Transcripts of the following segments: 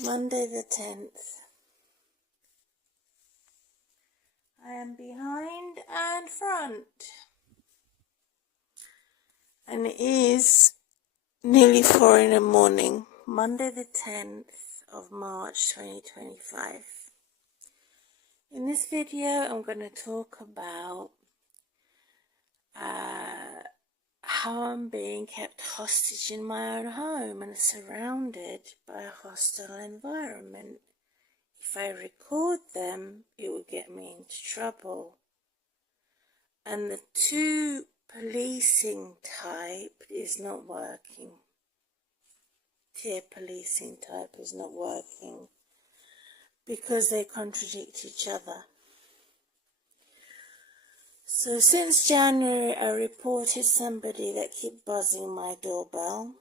Monday the 10th. I am behind and front. And it is nearly 4 in the morning, Monday the 10th of March 2025. In this video, I'm going to talk about how I'm being kept hostage in my own home and surrounded by a hostile environment. If I record them, it will get me into trouble. And the two policing type is not working. Tier policing type is not working because they contradict each other. So since January, I reported somebody that kept buzzing my doorbell,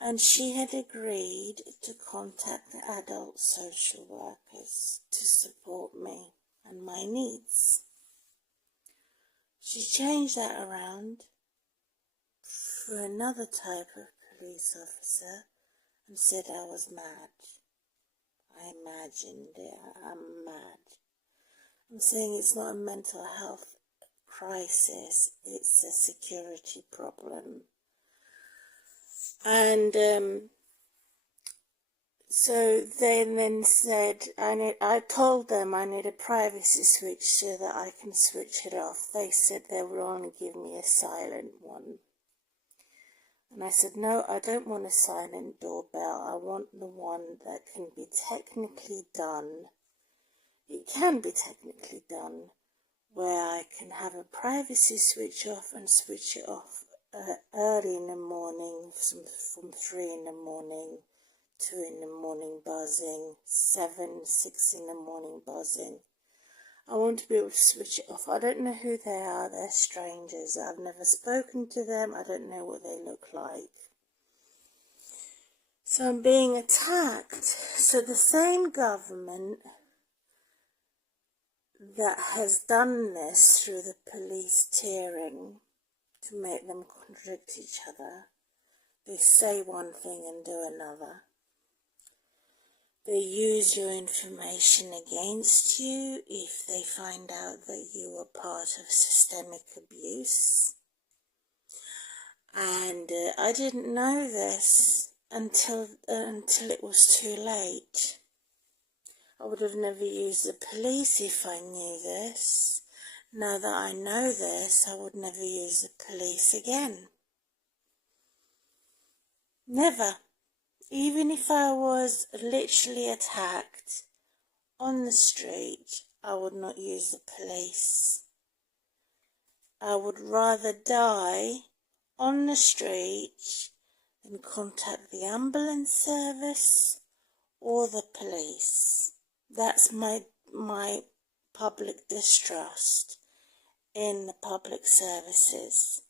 and she had agreed to contact the adult social workers to support me and my needs. She changed that around for another type of police officer and said I was mad. I imagined it. I'm mad. I'm saying it's not a mental health crisis, it's a security problem. And so they then said, I told them I need a privacy switch so that I can switch it off. They said they would only give me a silent one. And I said, no, I don't want a silent doorbell. I want the one that can be technically done. It can be technically done where I can have a privacy switch off and switch it off early in the morning, from 3 in the morning, 2 in the morning buzzing, 7, 6 in the morning buzzing. I want to be able to switch it off. I don't know who they are. They're strangers. I've never spoken to them. I don't know what they look like. So I'm being attacked. So the same government that has done this through the police tiering to make them contradict each other, they say one thing and do another. They use your information against you if they find out that you are part of systemic abuse. And I didn't know this until it was too late. I would have never used the police if I knew this. Now that I know this, I would never use the police again. Never. Even if I was literally attacked on the street, I would not use the police. I would rather die on the street than contact the ambulance service or the police. That's my public distrust in the public services.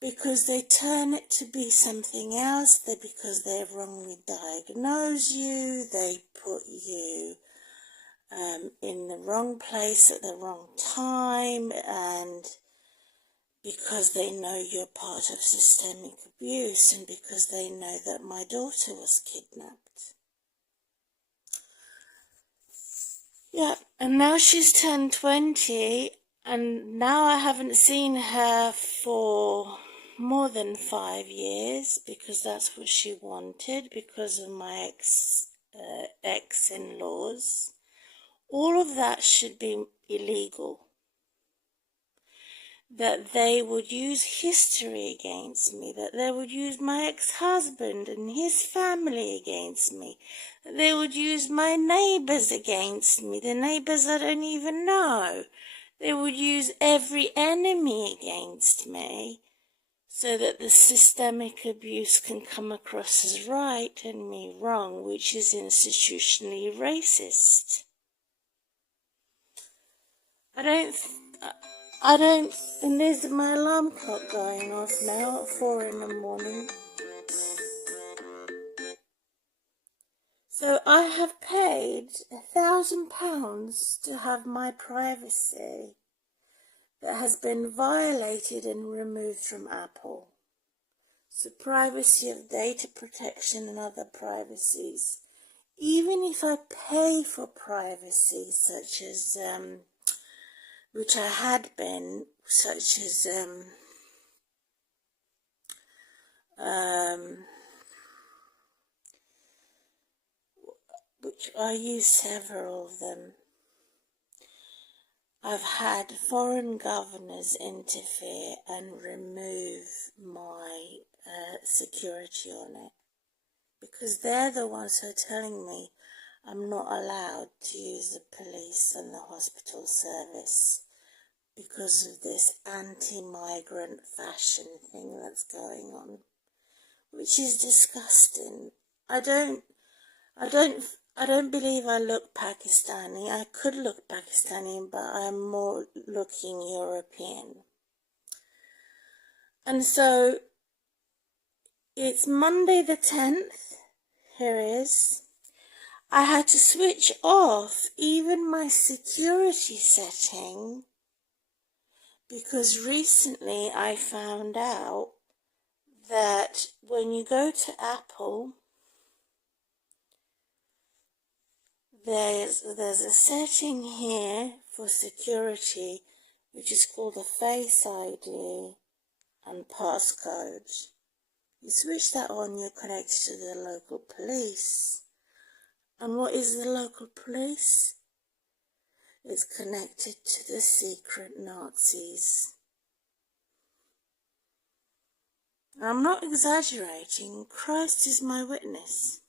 Because they turn it to be something else, because they wrongly diagnose you, they put you in the wrong place at the wrong time, and because they know you're part of systemic abuse, and because they know that my daughter was kidnapped. Yeah, and now she's turned 20, and now I haven't seen her for more than 5 years, because that's what she wanted, because of my ex-in-laws. All of that should be illegal. That they would use history against me, that they would use my ex-husband and his family against me, that they would use my neighbours against me, the neighbours I don't even know. They would use every enemy against me, so that the systemic abuse can come across as right and me wrong, which is institutionally racist. I don't, and there's my alarm clock going off now at 4 in the morning. So I have paid £1,000 to have my privacy that has been violated and removed from Apple. So privacy of data protection and other privacies. Even if I pay for privacy, such as, which I had been, such as, which I use several of them. I've had foreign governors interfere and remove my security on it, because they're the ones who are telling me I'm not allowed to use the police and the hospital service because of this anti-migrant fashion thing that's going on, which is disgusting. I don't believe I look Pakistani. I could look Pakistani, but I'm more looking European. And so it's Monday the 10th. Here is. I had to switch off even my security setting because recently I found out that when you go to Apple, there's a setting here for security which is called the Face ID and passcode. You switch that on, you're connected to the local police. And what is the local police? It's connected to the secret Nazis. I'm not exaggerating. Christ is my witness.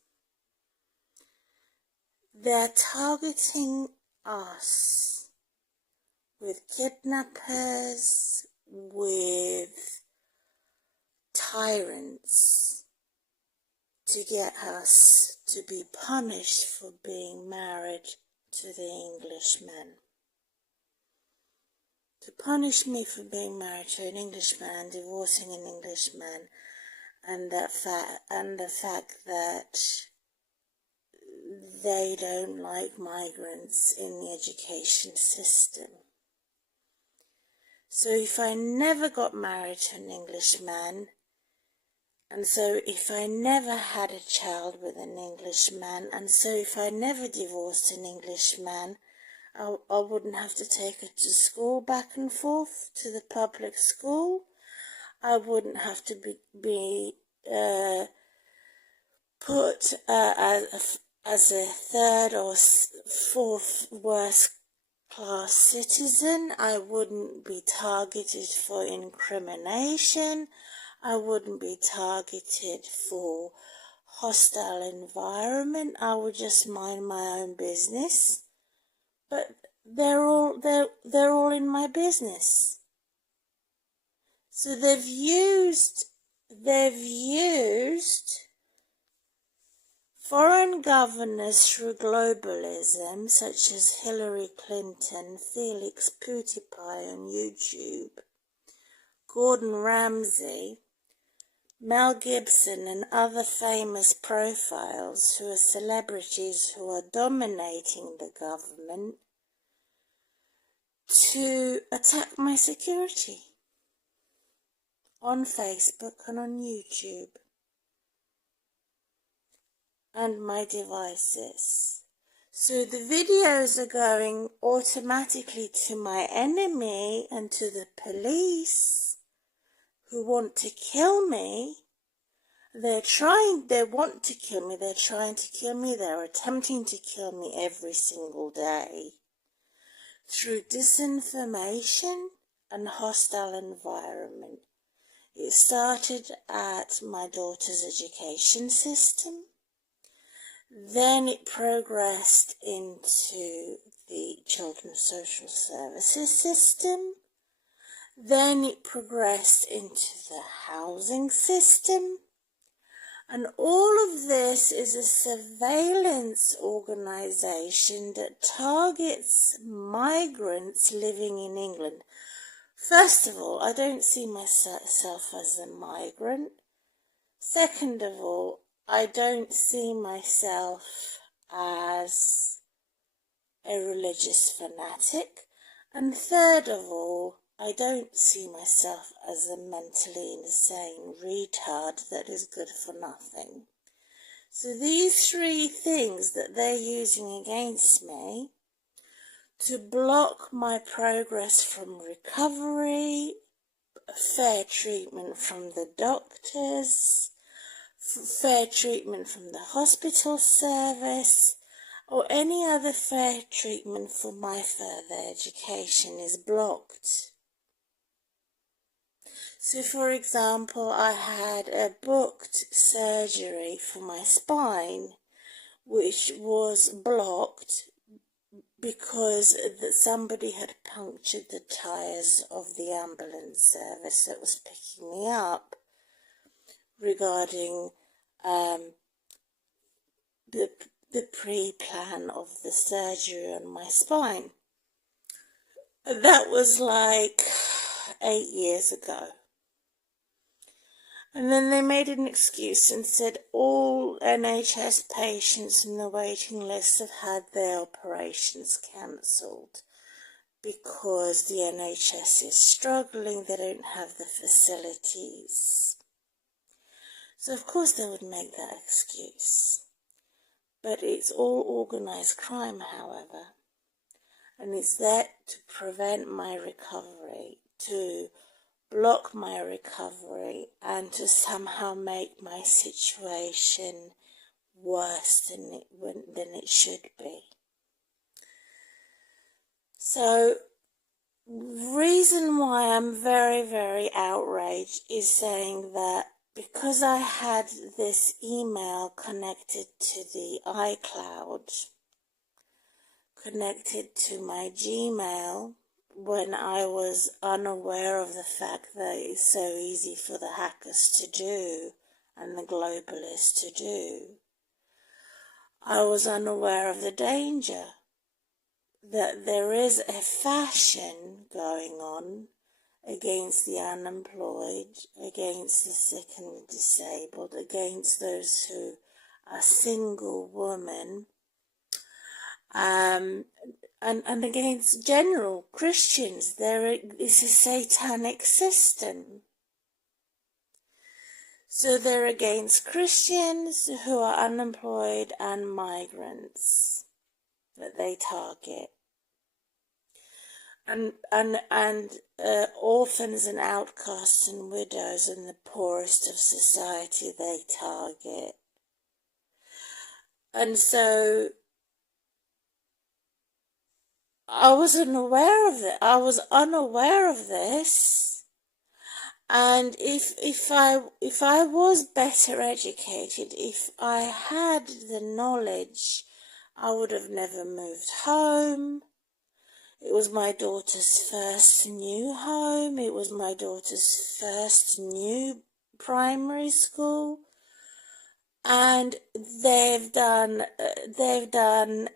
They're targeting us with kidnappers, with tyrants, to get us to be punished for being married to the Englishman. To punish me for being married to an Englishman and divorcing an Englishman, and the fact that they don't like migrants in the education system. So if I never got married to an Englishman, and so if I never had a child with an Englishman, and so if I never divorced an Englishman, I wouldn't have to take her to school back and forth to the public school. I wouldn't have to be put as a third or fourth worst class citizen. I wouldn't be targeted for incrimination. I wouldn't be targeted for hostile environment. I would just mind my own business. But they're all in my business. So they've used foreign governors through globalism, such as Hillary Clinton, Felix PewDiePie on YouTube, Gordon Ramsay, Mel Gibson and other famous profiles who are celebrities who are dominating the government, to attack my security on Facebook and on YouTube and my devices. So the videos are going automatically to my enemy and to the police who want to kill me. They want to kill me, they're trying to kill me, they're attempting to kill me every single day through disinformation and hostile environment. It started at my daughter's education system, then it progressed into the children's social services system, then it progressed into the housing system, and all of this is a surveillance organization that targets migrants living in England. First of all, I don't see myself as a migrant. Second of all, I don't see myself as a religious fanatic. And third of all, I don't see myself as a mentally insane retard that is good for nothing. So these three things that they're using against me to block my progress from recovery, fair treatment from the doctors, fair treatment from the hospital service, or any other fair treatment for my further education is blocked. So, for example, I had a booked surgery for my spine, which was blocked because somebody had punctured the tyres of the ambulance service that was picking me up regarding the pre-plan of the surgery on my spine. That was like 8 years ago. And then they made an excuse and said all NHS patients in the waiting list have had their operations cancelled because the NHS is struggling, they don't have the facilities. So of course they would make that excuse. But it's all organised crime, however. And it's there to prevent my recovery, to block my recovery, and to somehow make my situation worse than it should be. So, reason why I'm very, very outraged is saying that because I had this email connected to the iCloud, connected to my Gmail, when I was unaware of the fact that it's so easy for the hackers to do and the globalists to do, I was unaware of the danger that there is a fashion going on against the unemployed, against the sick and disabled, against those who are single women, and against general Christians. There is a satanic system. So they're against Christians who are unemployed and migrants that they target. And orphans and outcasts and widows and the poorest of society they target. And so I wasn't aware of it. I was unaware of this. And if I was better educated, if I had the knowledge, I would have never moved home. It was my daughter's first new home. It was my daughter's first new primary school. And they've done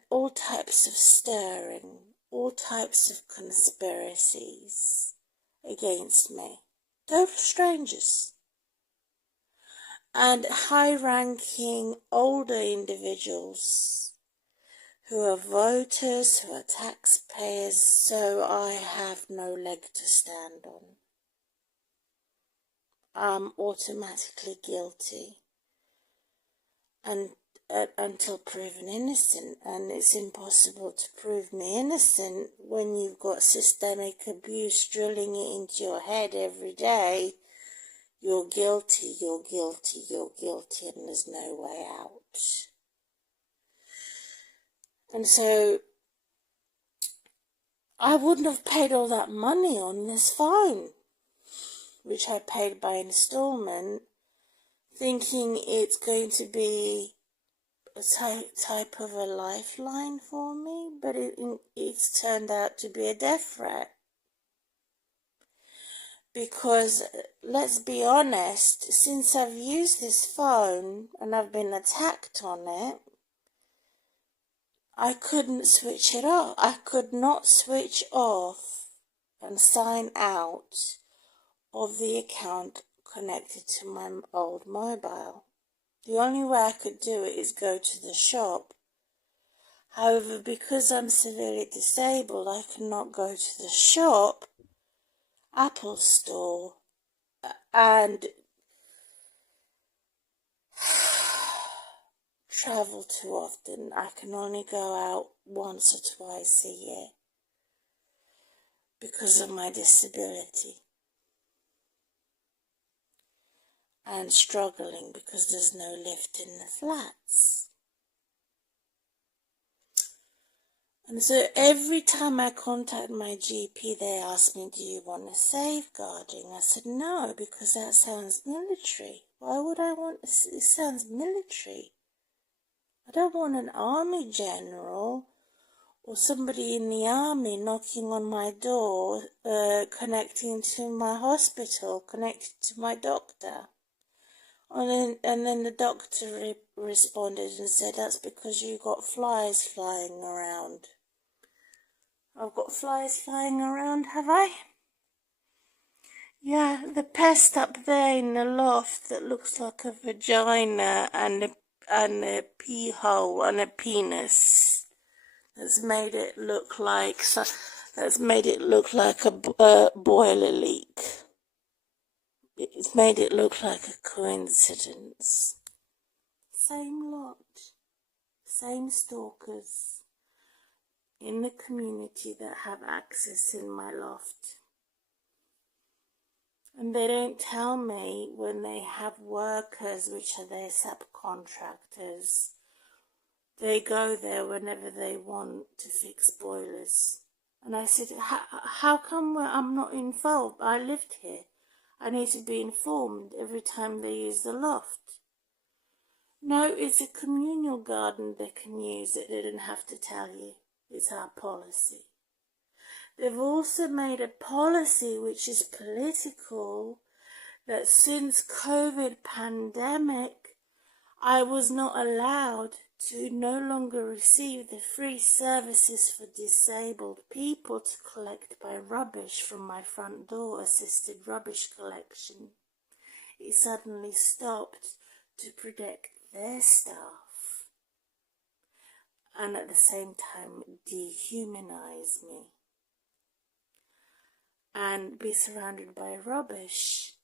all types of stirring, all types of conspiracies against me. Total strangers. And high-ranking older individuals who are voters, who are taxpayers, so I have no leg to stand on. I'm automatically guilty and until proven innocent, and it's impossible to prove me innocent when you've got systemic abuse drilling it into your head every day. You're guilty, you're guilty, you're guilty, and there's no way out. And so I wouldn't have paid all that money on this phone, which I paid by installment, thinking it's going to be a type of a lifeline for me, but it's turned out to be a death threat. Because, let's be honest, since I've used this phone and I've been attacked on it, I couldn't switch it off. I could not switch off and sign out of the account connected to my old mobile. The only way I could do it is go to the shop. However, because I'm severely disabled, I cannot go to the shop Apple store and travel too often. I can only go out once or twice a year because of my disability, and struggling because there's no lift in the flats. And so every time I contact my GP, they ask me, do you want a safeguarding? I said, no, because that sounds military. Why would I want, it sounds military. I don't want an army general or somebody in the army knocking on my door, connecting to my hospital, connected to my doctor. And then the doctor responded and said, that's because you got flies flying around. I've got flies flying around, have I? Yeah, the pest up there in the loft that looks like a vagina and a pee hole and a penis that's made it look like a boiler leak. It's made it look like a coincidence. Same lot, same stalkers in the community that have access in my loft. And they don't tell me when they have workers, which are their subcontractors. They go there whenever they want to fix boilers. And I said, how come I'm not involved? I lived here. I need to be informed every time they use the loft. No, it's a communal garden they can use it. They don't have to tell you. It's our policy. They've also made a policy which is political, that since COVID pandemic, I was not allowed to no longer receive the free services for disabled people to collect my rubbish from my front door, assisted rubbish collection. It suddenly stopped to protect their staff and at the same time dehumanize me and be surrounded by rubbish.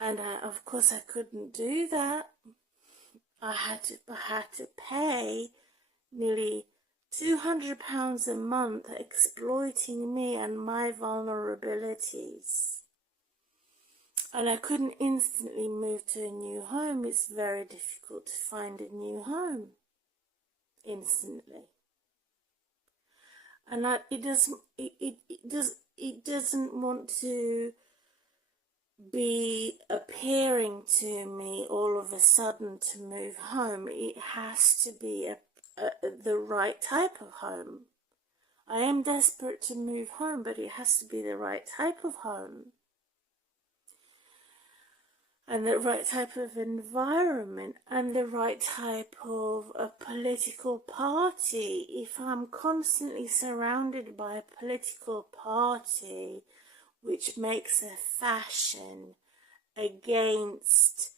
And of course I couldn't do that. I had to pay nearly £200 a month exploiting me and my vulnerabilities. And I couldn't instantly move to a new home. It's very difficult to find a new home instantly. And it doesn't want to be appearing to me all of a sudden to move home. It has to be the right type of home. I am desperate to move home, but it has to be the right type of home and the right type of environment and the right type of a political party. If I'm constantly surrounded by a political party which makes a fashion against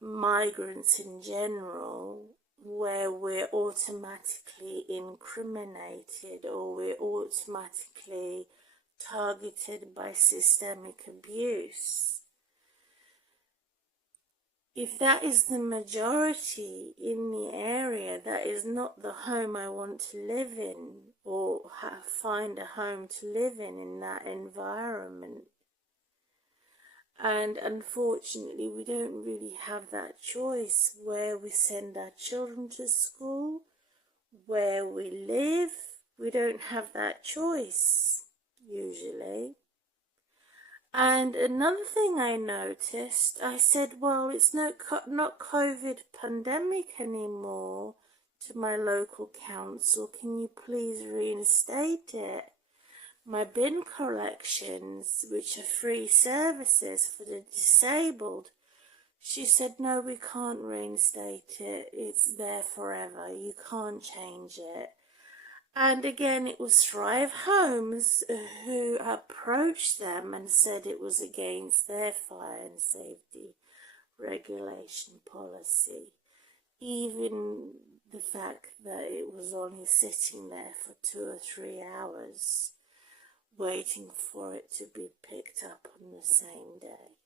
migrants in general, where we're automatically incriminated or we're automatically targeted by systemic abuse. If that is the majority in the area, that is not the home I want to live in or find a home to live in that environment. And unfortunately, we don't really have that choice where we send our children to school, where we live. We don't have that choice, usually. And another thing I noticed, I said, well, it's not COVID pandemic anymore to my local council. Can you please reinstate it? My bin collections, which are free services for the disabled, she said, no, we can't reinstate it. It's there forever. You can't change it. And again, it was Thrive Homes who approached them and said it was against their fire and safety regulation policy. Even the fact that it was only sitting there for 2 or 3 hours waiting for it to be picked up on the same day.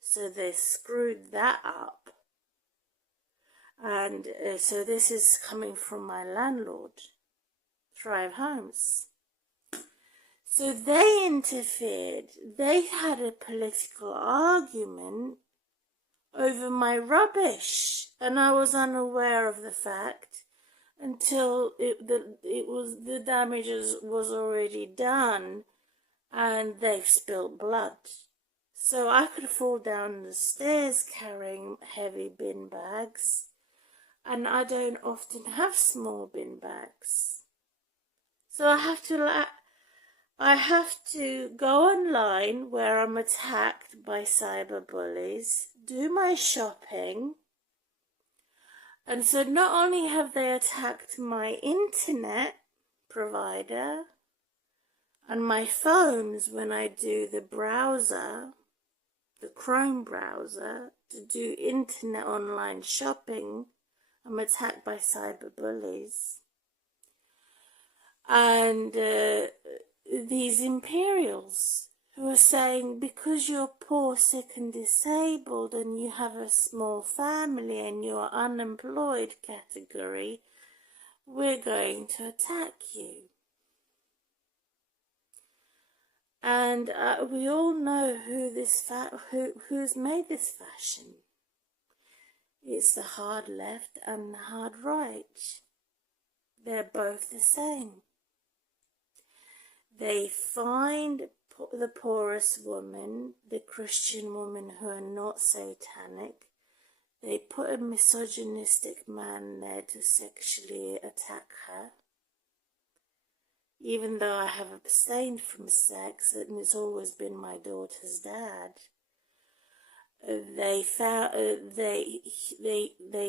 So they screwed that up. And so this is coming from my landlord, Thrive Homes. So they interfered. They had a political argument over my rubbish, and I was unaware of the fact until the damages was already done, and they've spilled blood. So I could fall down the stairs carrying heavy bin bags, and I don't often have small bin bags. So I have to go online where I'm attacked by cyberbullies, do my shopping, and so not only have they attacked my internet provider and my phones when I do the browser, the Chrome browser, to do internet online shopping, I'm attacked by cyberbullies. And these imperials who are saying, because you're poor, sick and disabled and you have a small family and you're unemployed category, we're going to attack you. And we all know who's made this fashion. It's the hard left and the hard right. They're both the same. They find the poorest woman, the Christian woman who are not satanic. They put a misogynistic man there to sexually attack her. Even though I have abstained from sex, and it's always been my daughter's dad, they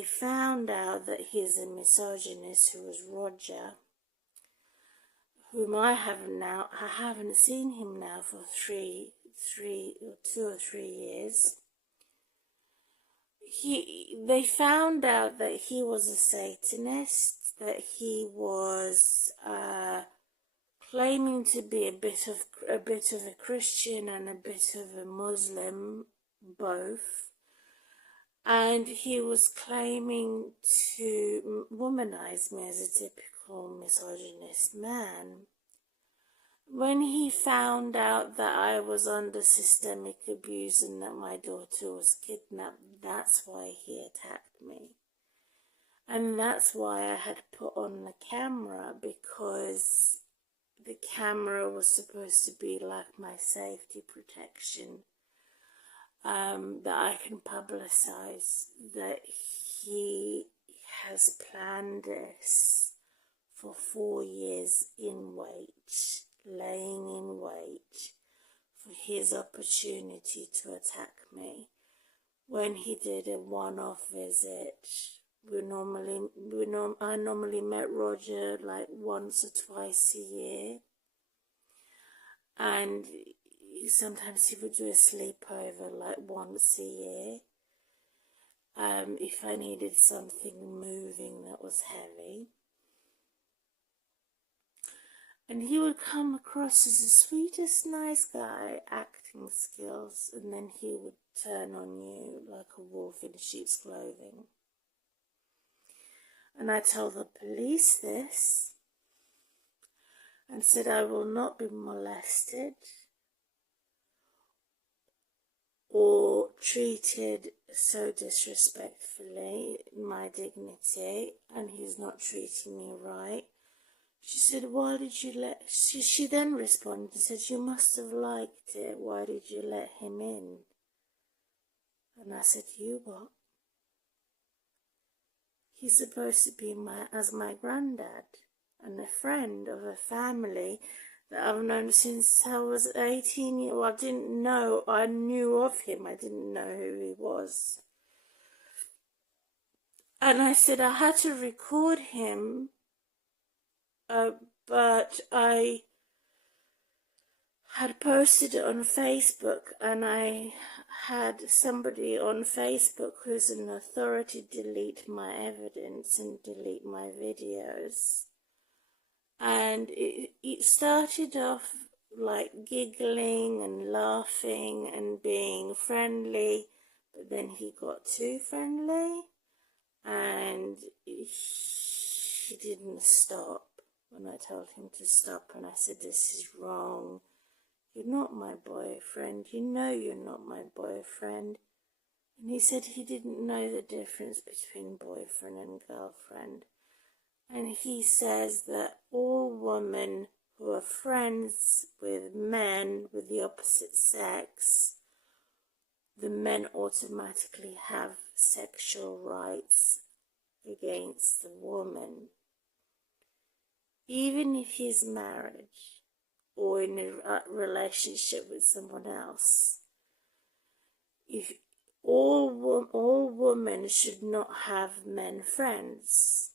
found out that he's a misogynist who was Roger, whom I haven't seen him now for 2 or 3 years. They found out that he was a Satanist, that he was claiming to be a bit of a Christian and a bit of a Muslim, both, and he was claiming to womanize me as a typical misogynist man. When he found out that I was under systemic abuse and that my daughter was kidnapped, that's why he attacked me. And that's why I had put on the camera, because the camera was supposed to be like my safety protection, that I can publicize that he has planned this for 4 years in wait, laying in wait for his opportunity to attack me. When he did a one-off visit, I normally met Roger like once or twice a year, and sometimes he would do a sleepover like once a year, if I needed something moving that was heavy. And he would come across as the sweetest, nice guy, acting skills, and then he would turn on you like a wolf in sheep's clothing. And I told the police this, and said I will not be molested or treated so disrespectfully, my dignity, and he's not treating me right. She said, why did you let... She then responded and said, you must have liked it. Why did you let him in? And I said, you what? He's supposed to be my granddad and a friend of a family that I've known since I was 18 years old. I knew of him. I didn't know who he was. And I said I had to record him, but I had posted it on Facebook, and I had somebody on Facebook who's an authority delete my evidence and delete my videos. And it started off like giggling and laughing and being friendly, but then he got too friendly and he didn't stop when I told him to stop, and I said, this is wrong. You're not my boyfriend. You know you're not my boyfriend. And he said he didn't know the difference between boyfriend and girlfriend. And he says that all women who are friends with men with the opposite sex, the men automatically have sexual rights against the woman. Even if he's married or in a relationship with someone else, if all women should not have men friends.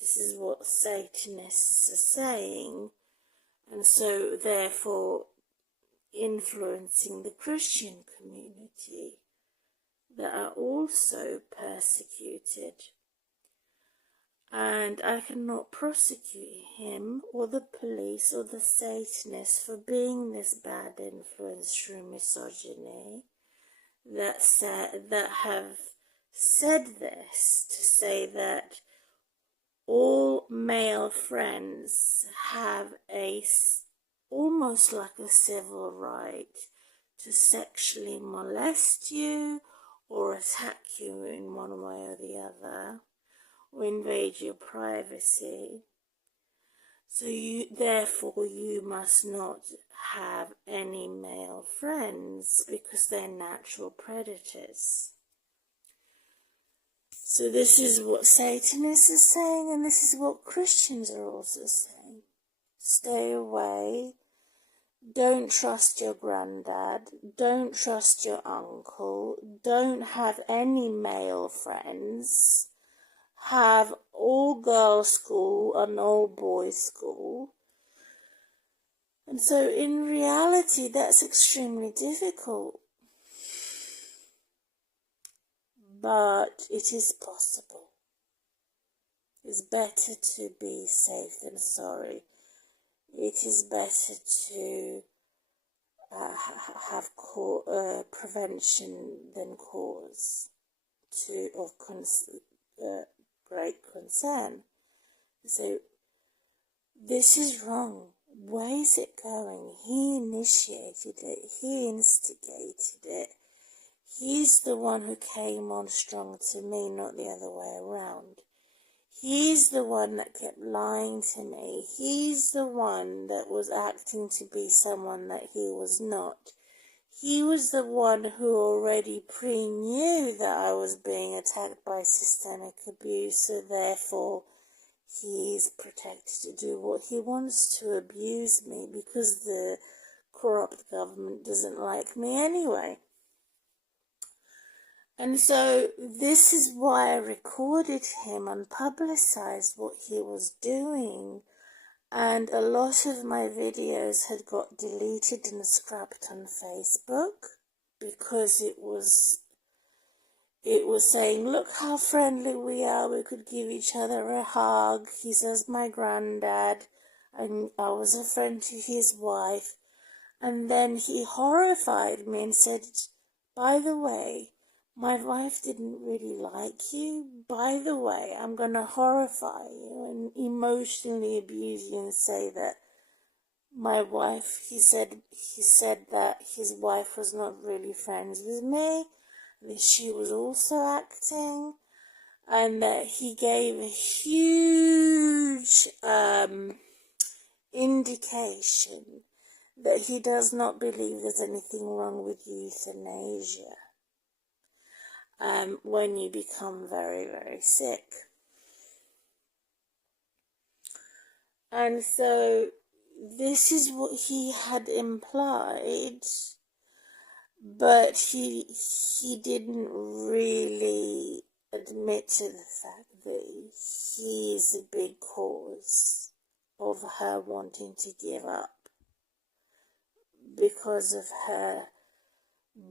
This is what Satanists are saying, and so therefore influencing the Christian community that are also persecuted. And I cannot prosecute him or the police or the Satanists for being this bad influence through misogyny that have said this, to say that all male friends have almost like a civil right to sexually molest you or attack you in one way or the other, or invade your privacy. So therefore you must not have any male friends because they're natural predators. So this is what Satanists are saying, and this is what Christians are also saying. Stay away. Don't trust your granddad. Don't trust your uncle. Don't have any male friends. Have all girls school and all boys school. And so in reality that's extremely difficult. But it is possible. It's better to be safe than sorry. It is better to have prevention than cause of great concern. So this is wrong. Where is it going? He initiated it. He instigated it. He's the one who came on strong to me, not the other way around. He's the one that kept lying to me. He's the one that was acting to be someone that he was not. He was the one who already pre-knew that I was being attacked by systemic abuse, so therefore he's protected to do what he wants to abuse me because the corrupt government doesn't like me anyway. And so this is why I recorded him and publicized what he was doing. And a lot of my videos had got deleted and scrapped on Facebook because it was saying, look how friendly we are, we could give each other a hug. He says my granddad, and I was a friend to his wife. And then he horrified me and said, by the way, my wife didn't really like you. By the way, I'm going to horrify you and emotionally abuse you and say that my wife, he said that his wife was not really friends with me, that she was also acting, and that he gave a huge indication that he does not believe there's anything wrong with euthanasia. When you become very, very sick. And so this is what he had implied, but he didn't really admit to the fact that he is a big cause of her wanting to give up because of her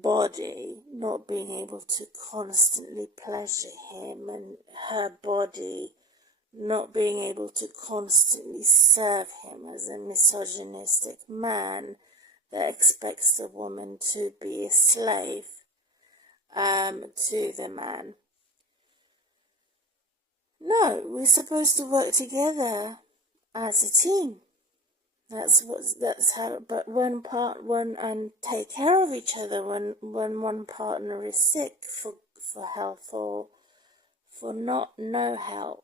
body not being able to constantly pleasure him, and her body not being able to constantly serve him as a misogynistic man that expects a woman to be a slave to the man. No, we're supposed to work together as a team. That's how. But and take care of each other when one partner is sick for health or for no health.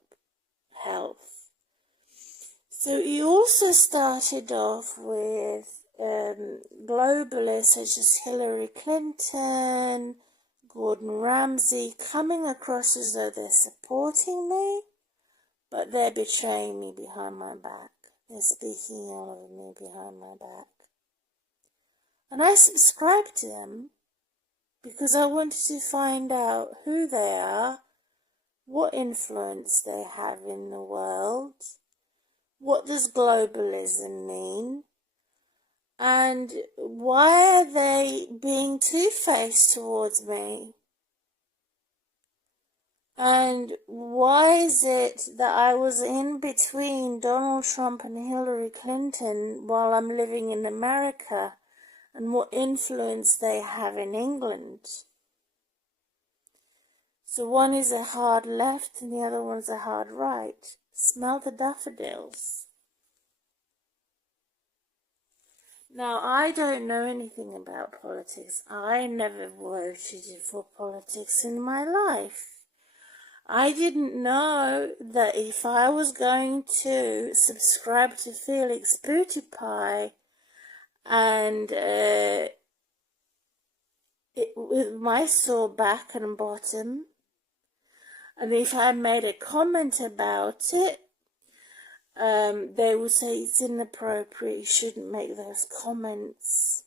So he also started off with globalists such as Hillary Clinton, Gordon Ramsay, coming across as though they're supporting me, but they're betraying me behind my back. They're speaking ill of me behind my back. And I subscribed to them because I wanted to find out who they are, what influence they have in the world, what does globalism mean, and why are they being two-faced towards me? And why is it that I was in between Donald Trump and Hillary Clinton while I'm living in America, and what influence they have in England? So one is a hard left and the other one's a hard right. Smell the daffodils. Now, I don't know anything about politics. I never voted for politics in my life. I didn't know that if I was going to subscribe to Felix PewDiePie and with my sore back and bottom, and if I made a comment about it, they would say it's inappropriate, you shouldn't make those comments.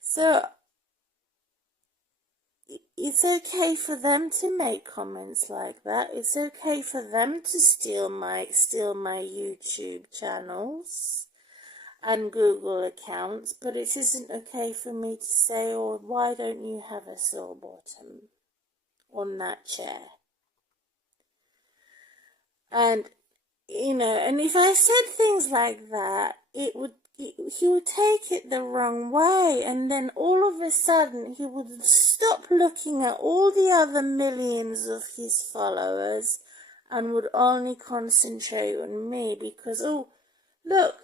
So it's okay for them to make comments like that. It's okay for them to steal my YouTube channels and Google accounts, but it isn't okay for me to say, oh, why don't you have a sore bottom on that chair? And, and if I said things like that, he would take it the wrong way, and then all of a sudden he would stop looking at all the other millions of his followers and would only concentrate on me because, oh, look,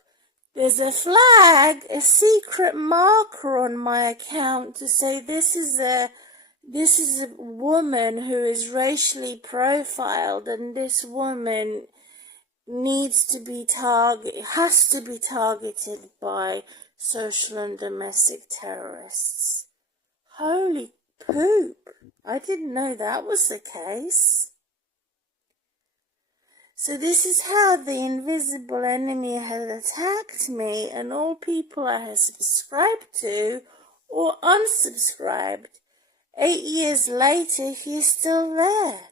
there's a flag, a secret marker on my account to say this is a woman who is racially profiled, and this woman has to be targeted by social and domestic terrorists. Holy poop! I didn't know that was the case. So this is how the invisible enemy has attacked me, and all people I have subscribed to or unsubscribed. 8 years later, he's still there.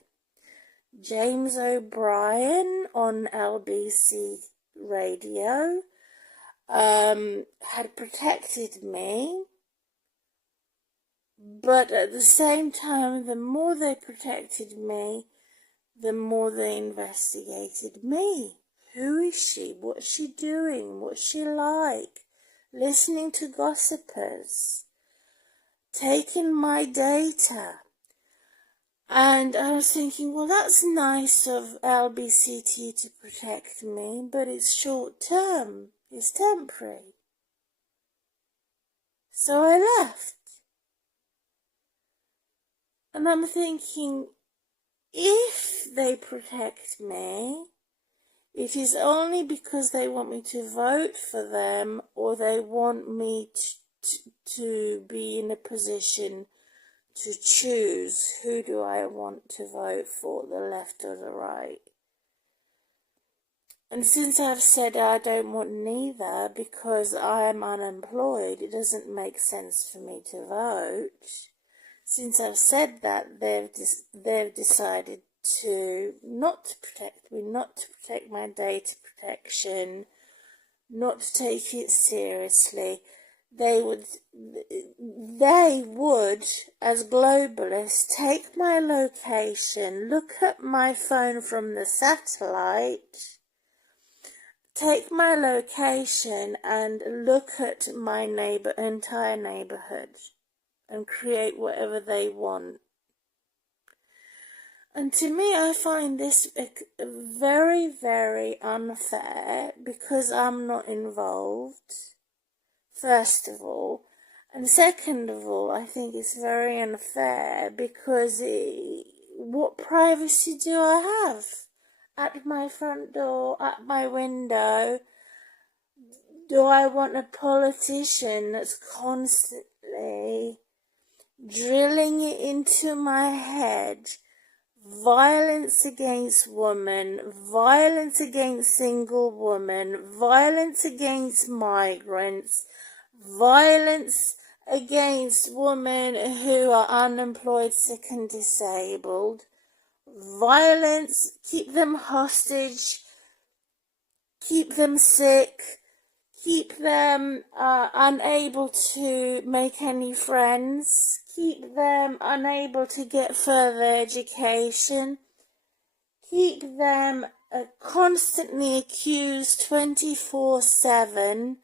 James O'Brien on LBC Radio had protected me, but at the same time, the more they protected me, the more they investigated me. Who is she? What's she doing? What's she like? Listening to gossipers. Taking my data. And I was thinking, well, that's nice of LBCT to protect me, but it's short term. It's temporary. So I left. And I'm thinking, if they protect me, it is only because they want me to vote for them, or they want me to be in a position to choose who do I want to vote for, the left or the right. And since I've said I don't want neither because I'm unemployed, it doesn't make sense for me to vote. Since I've said that, they've decided to not to protect me, not to protect my data protection, not to take it seriously. they would, as globalists, take my location, look at my phone from the satellite, take my location and look at my entire neighborhood and create whatever they want. And to me, I find this very, very unfair because I'm not involved, first of all. And second of all, I think it's very unfair because what privacy do I have? At my front door, at my window? Do I want a politician that's constantly drilling it into my head? Violence against women, violence against single women, violence against migrants, violence against women who are unemployed, sick and disabled, violence, keep them hostage, keep them sick, keep them unable to make any friends, keep them unable to get further education, keep them constantly accused 24/7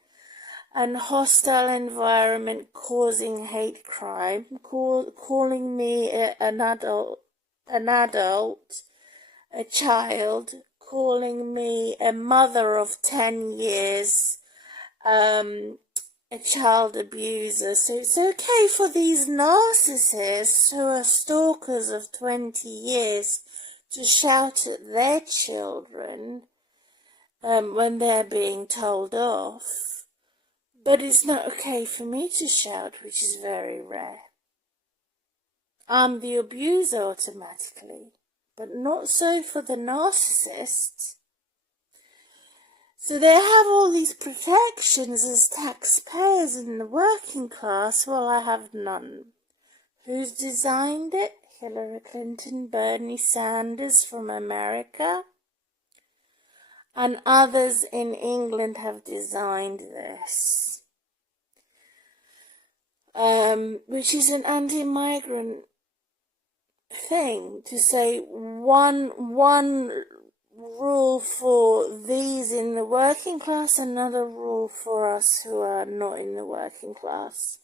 and hostile environment causing hate crime, calling me an adult, a child, calling me a mother of 10 years, a child abuser. So it's okay for these narcissists who are stalkers of 20 years to shout at their children when they're being told off. But it's not okay for me to shout, which is very rare. I'm the abuser automatically, but not so for the narcissist. So they have all these protections as taxpayers in the working class, while I have none. Who's designed it? Hillary Clinton, Bernie Sanders from America, and others in England have designed this, which is an anti-migrant thing to say one rule for these in the working class, another rule for us who are not in the working class.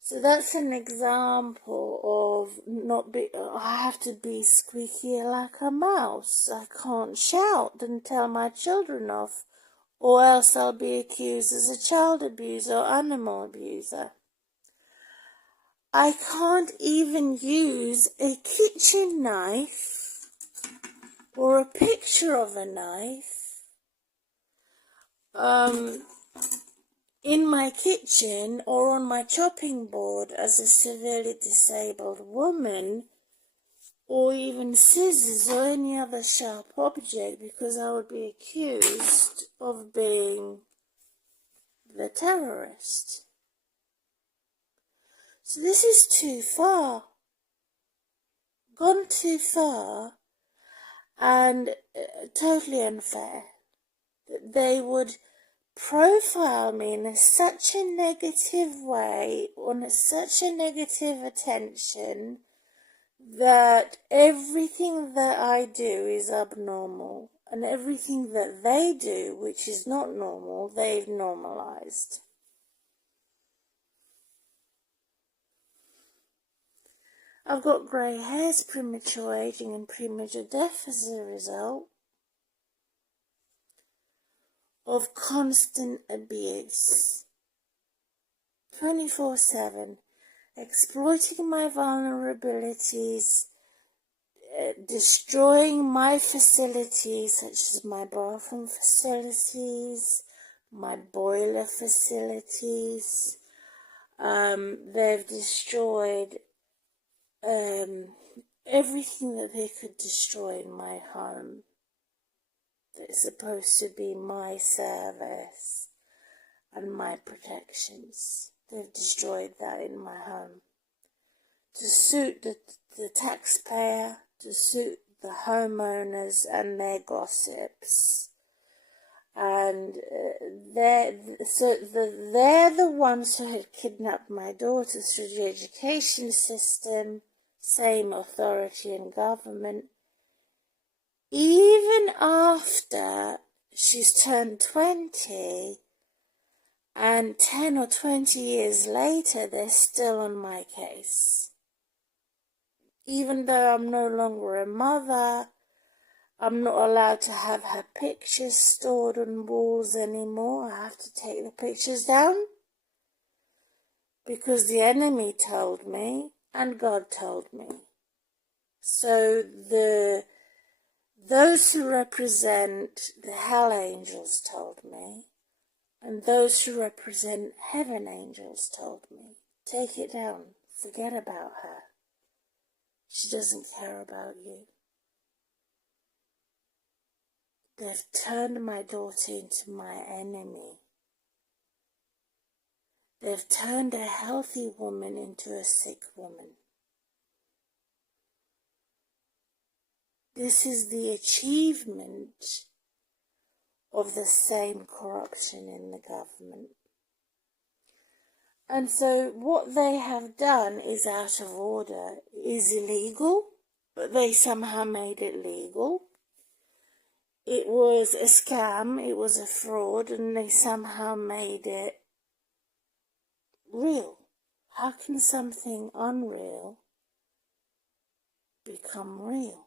So that's an example of I have to be squeaky like a mouse. I can't shout and tell my children off, or else I'll be accused as a child abuser or animal abuser. I can't even use a kitchen knife or a picture of a knife in my kitchen or on my chopping board as a severely disabled woman, or even scissors or any other sharp object, because I would be accused of being the terrorist. So this is too far, gone too far, and totally unfair that they would profile me in such a negative way, on such a negative attention, that everything that I do is abnormal, and everything that they do, which is not normal, they've normalized. I've got grey hairs, premature aging and premature death as a result of constant abuse, 24/7, exploiting my vulnerabilities, destroying my facilities, such as my bathroom facilities, my boiler facilities. They've destroyed everything that they could destroy in my home. That's supposed to be my service and my protections. They've destroyed that in my home to suit the taxpayer, to suit the homeowners and their gossips. And they're the ones who had kidnapped my daughter through the education system, same authority and government. Even after she's turned 20, and 10 or 20 years later, they're still on my case. Even though I'm no longer a mother, I'm not allowed to have her pictures stored on walls anymore. I have to take the pictures down because the enemy told me and God told me. So those who represent the hell angels told me, and those who represent heaven angels told me, take it down, forget about her. She doesn't care about you. They've turned my daughter into my enemy. They've turned a healthy woman into a sick woman. This is the achievement of the same corruption in the government. And so what they have done is out of order, is illegal, but they somehow made it legal. It was a scam, it was a fraud, and they somehow made it real. How can something unreal become real?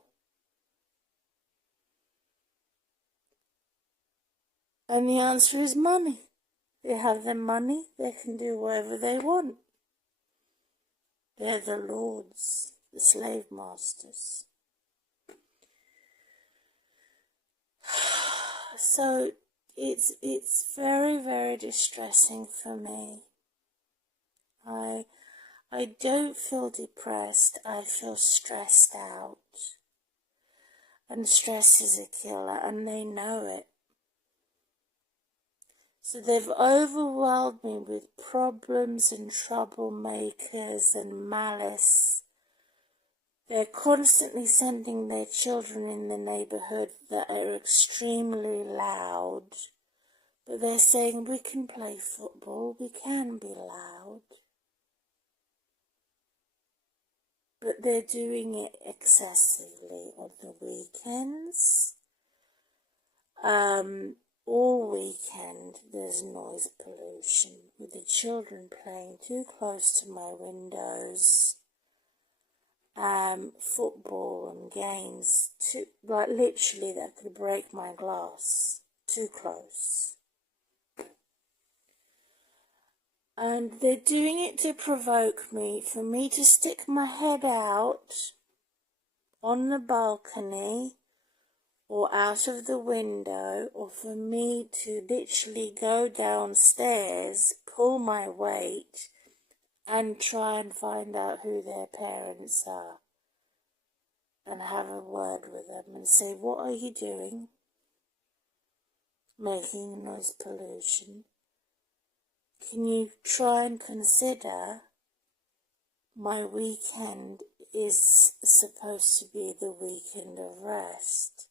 And the answer is money. They have their money, they can do whatever they want. They're the lords, the slave masters. So it's very, very distressing for me. I don't feel depressed, I feel stressed out. And stress is a killer, and they know it. So they've overwhelmed me with problems and troublemakers and malice. They're constantly sending their children in the neighborhood that are extremely loud. But they're saying, we can play football, we can be loud. But they're doing it excessively on the weekends. All weekend there's noise pollution with the children playing too close to my windows. Football and games, like literally that could break my glass, too close. And they're doing it to provoke me, for me to stick my head out on the balcony or out of the window, or for me to literally go downstairs, pull my weight, and try and find out who their parents are, and have a word with them and say, what are you doing? Making noise pollution. Can you try and consider my weekend is supposed to be the weekend of rest,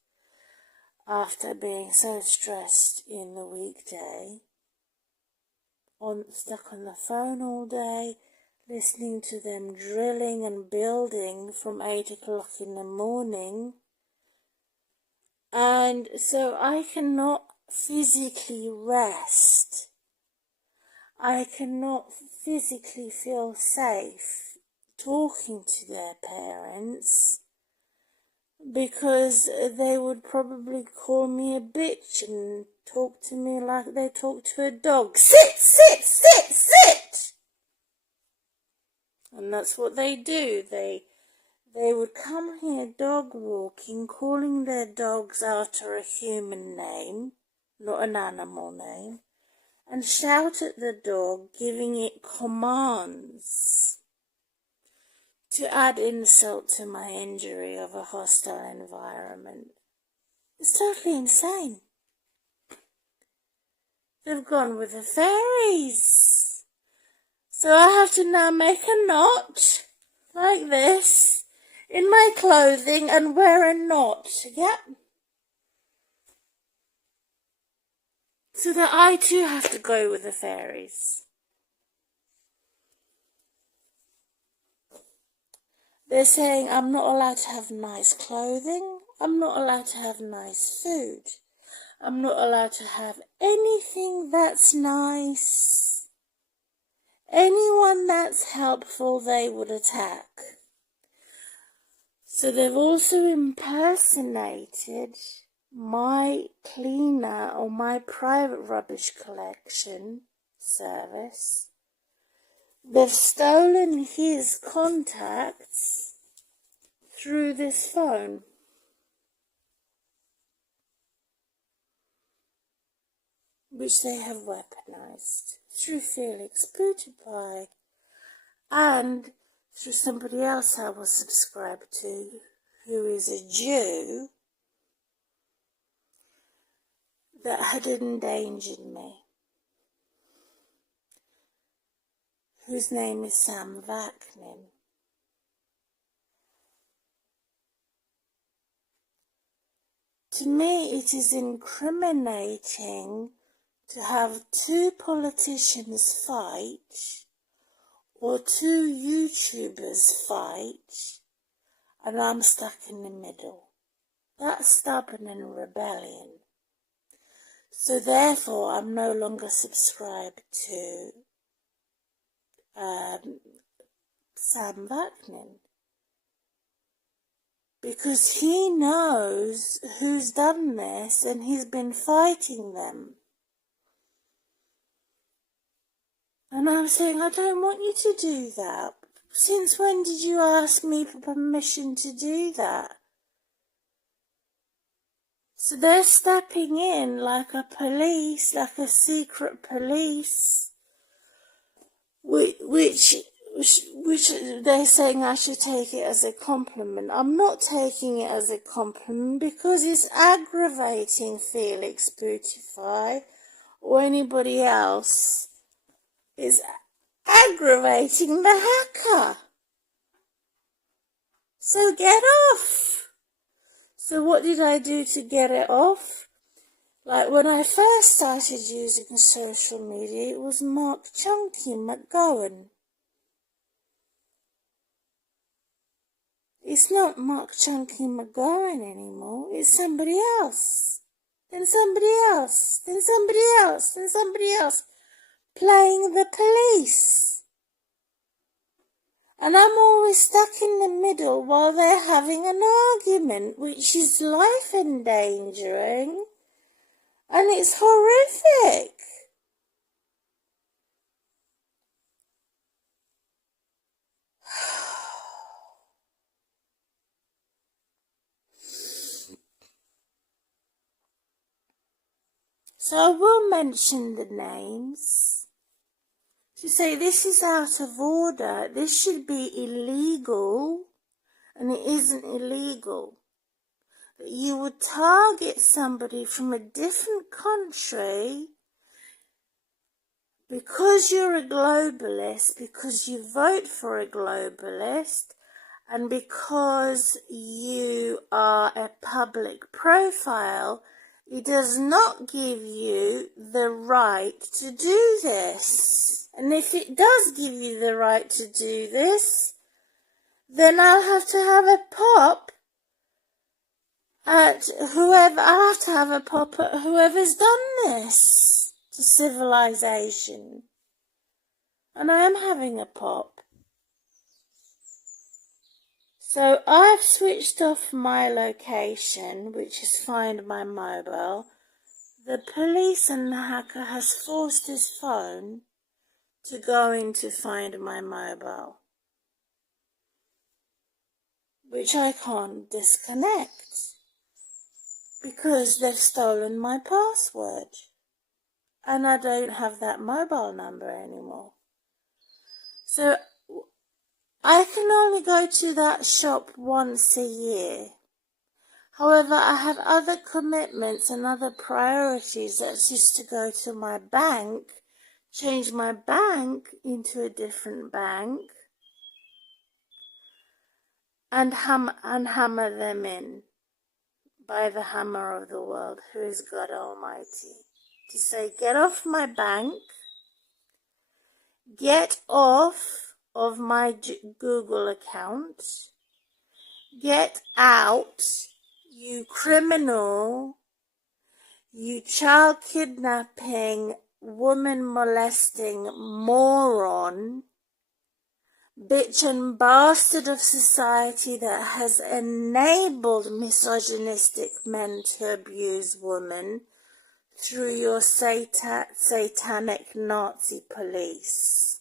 after being so stressed in the weekday, stuck on the phone all day, listening to them drilling and building from 8 o'clock in the morning. And so I cannot physically rest. I cannot physically feel safe talking to their parents, because they would probably call me a bitch and talk to me like they talk to a dog. Sit, sit, sit, sit! And that's what they do. They would come here dog walking, calling their dogs after a human name, not an animal name, and shout at the dog, giving it commands, to add insult to my injury of a hostile environment. It's totally insane. They've gone with the fairies. So I have to now make a knot like this in my clothing and wear a knot. Yep. so that I too have to go with the fairies. They're saying I'm not allowed to have nice clothing, I'm not allowed to have nice food, I'm not allowed to have anything that's nice. Anyone that's helpful, they would attack. So they've also impersonated my cleaner or my private rubbish collection service. They've stolen his contacts through this phone. Which they have weaponized through Felix Butterfly and through somebody else I was subscribed to, who is a Jew that had endangered me, whose name is Sam Vaknin. To me, it is incriminating to have two politicians fight or two YouTubers fight and I'm stuck in the middle. That's stubborn and rebellion. So therefore, I'm no longer subscribed to Sam Vaknin. Because he knows who's done this and he's been fighting them. And I'm saying, I don't want you to do that. Since when did you ask me for permission to do that? So they're stepping in like a police, like a secret police, which they're saying I should take it as a compliment. I'm not taking it as a compliment because it's aggravating Felix Butterfly or anybody else. It's aggravating the hacker. So get off. So what did I do to get it off? Like when I first started using social media, it was Mark Chunky McGowan. It's not Mark Chunky McGowan anymore. It's somebody else. Then somebody else. Then somebody else. Then somebody else. Playing the police. And I'm always stuck in the middle while they're having an argument, which is life endangering. And it's horrific. So I will mention the names to say this is out of order. This should be illegal, and it isn't illegal. That you would target somebody from a different country because you're a globalist, because you vote for a globalist, and because you are a public profile. It does not give you the right to do this. And if it does give you the right to do this, then I'll have to have a pop at whoever's done this to civilization. And I am having a pop. So I've switched off my location, which is Find My Mobile. The police and the hacker has forced his phone to go into Find My Mobile, which I can't disconnect because they've stolen my password and I don't have that mobile number anymore. So I can only go to that shop once a year. However, I have other commitments and other priorities. That's just to go to my bank, change my bank into a different bank, and hammer them in by the hammer of the world, who is God Almighty, to say, get off my bank, get off of my Google account, get out, you criminal, you child kidnapping, woman molesting moron, bitch and bastard of society that has enabled misogynistic men to abuse women through your satanic Nazi police.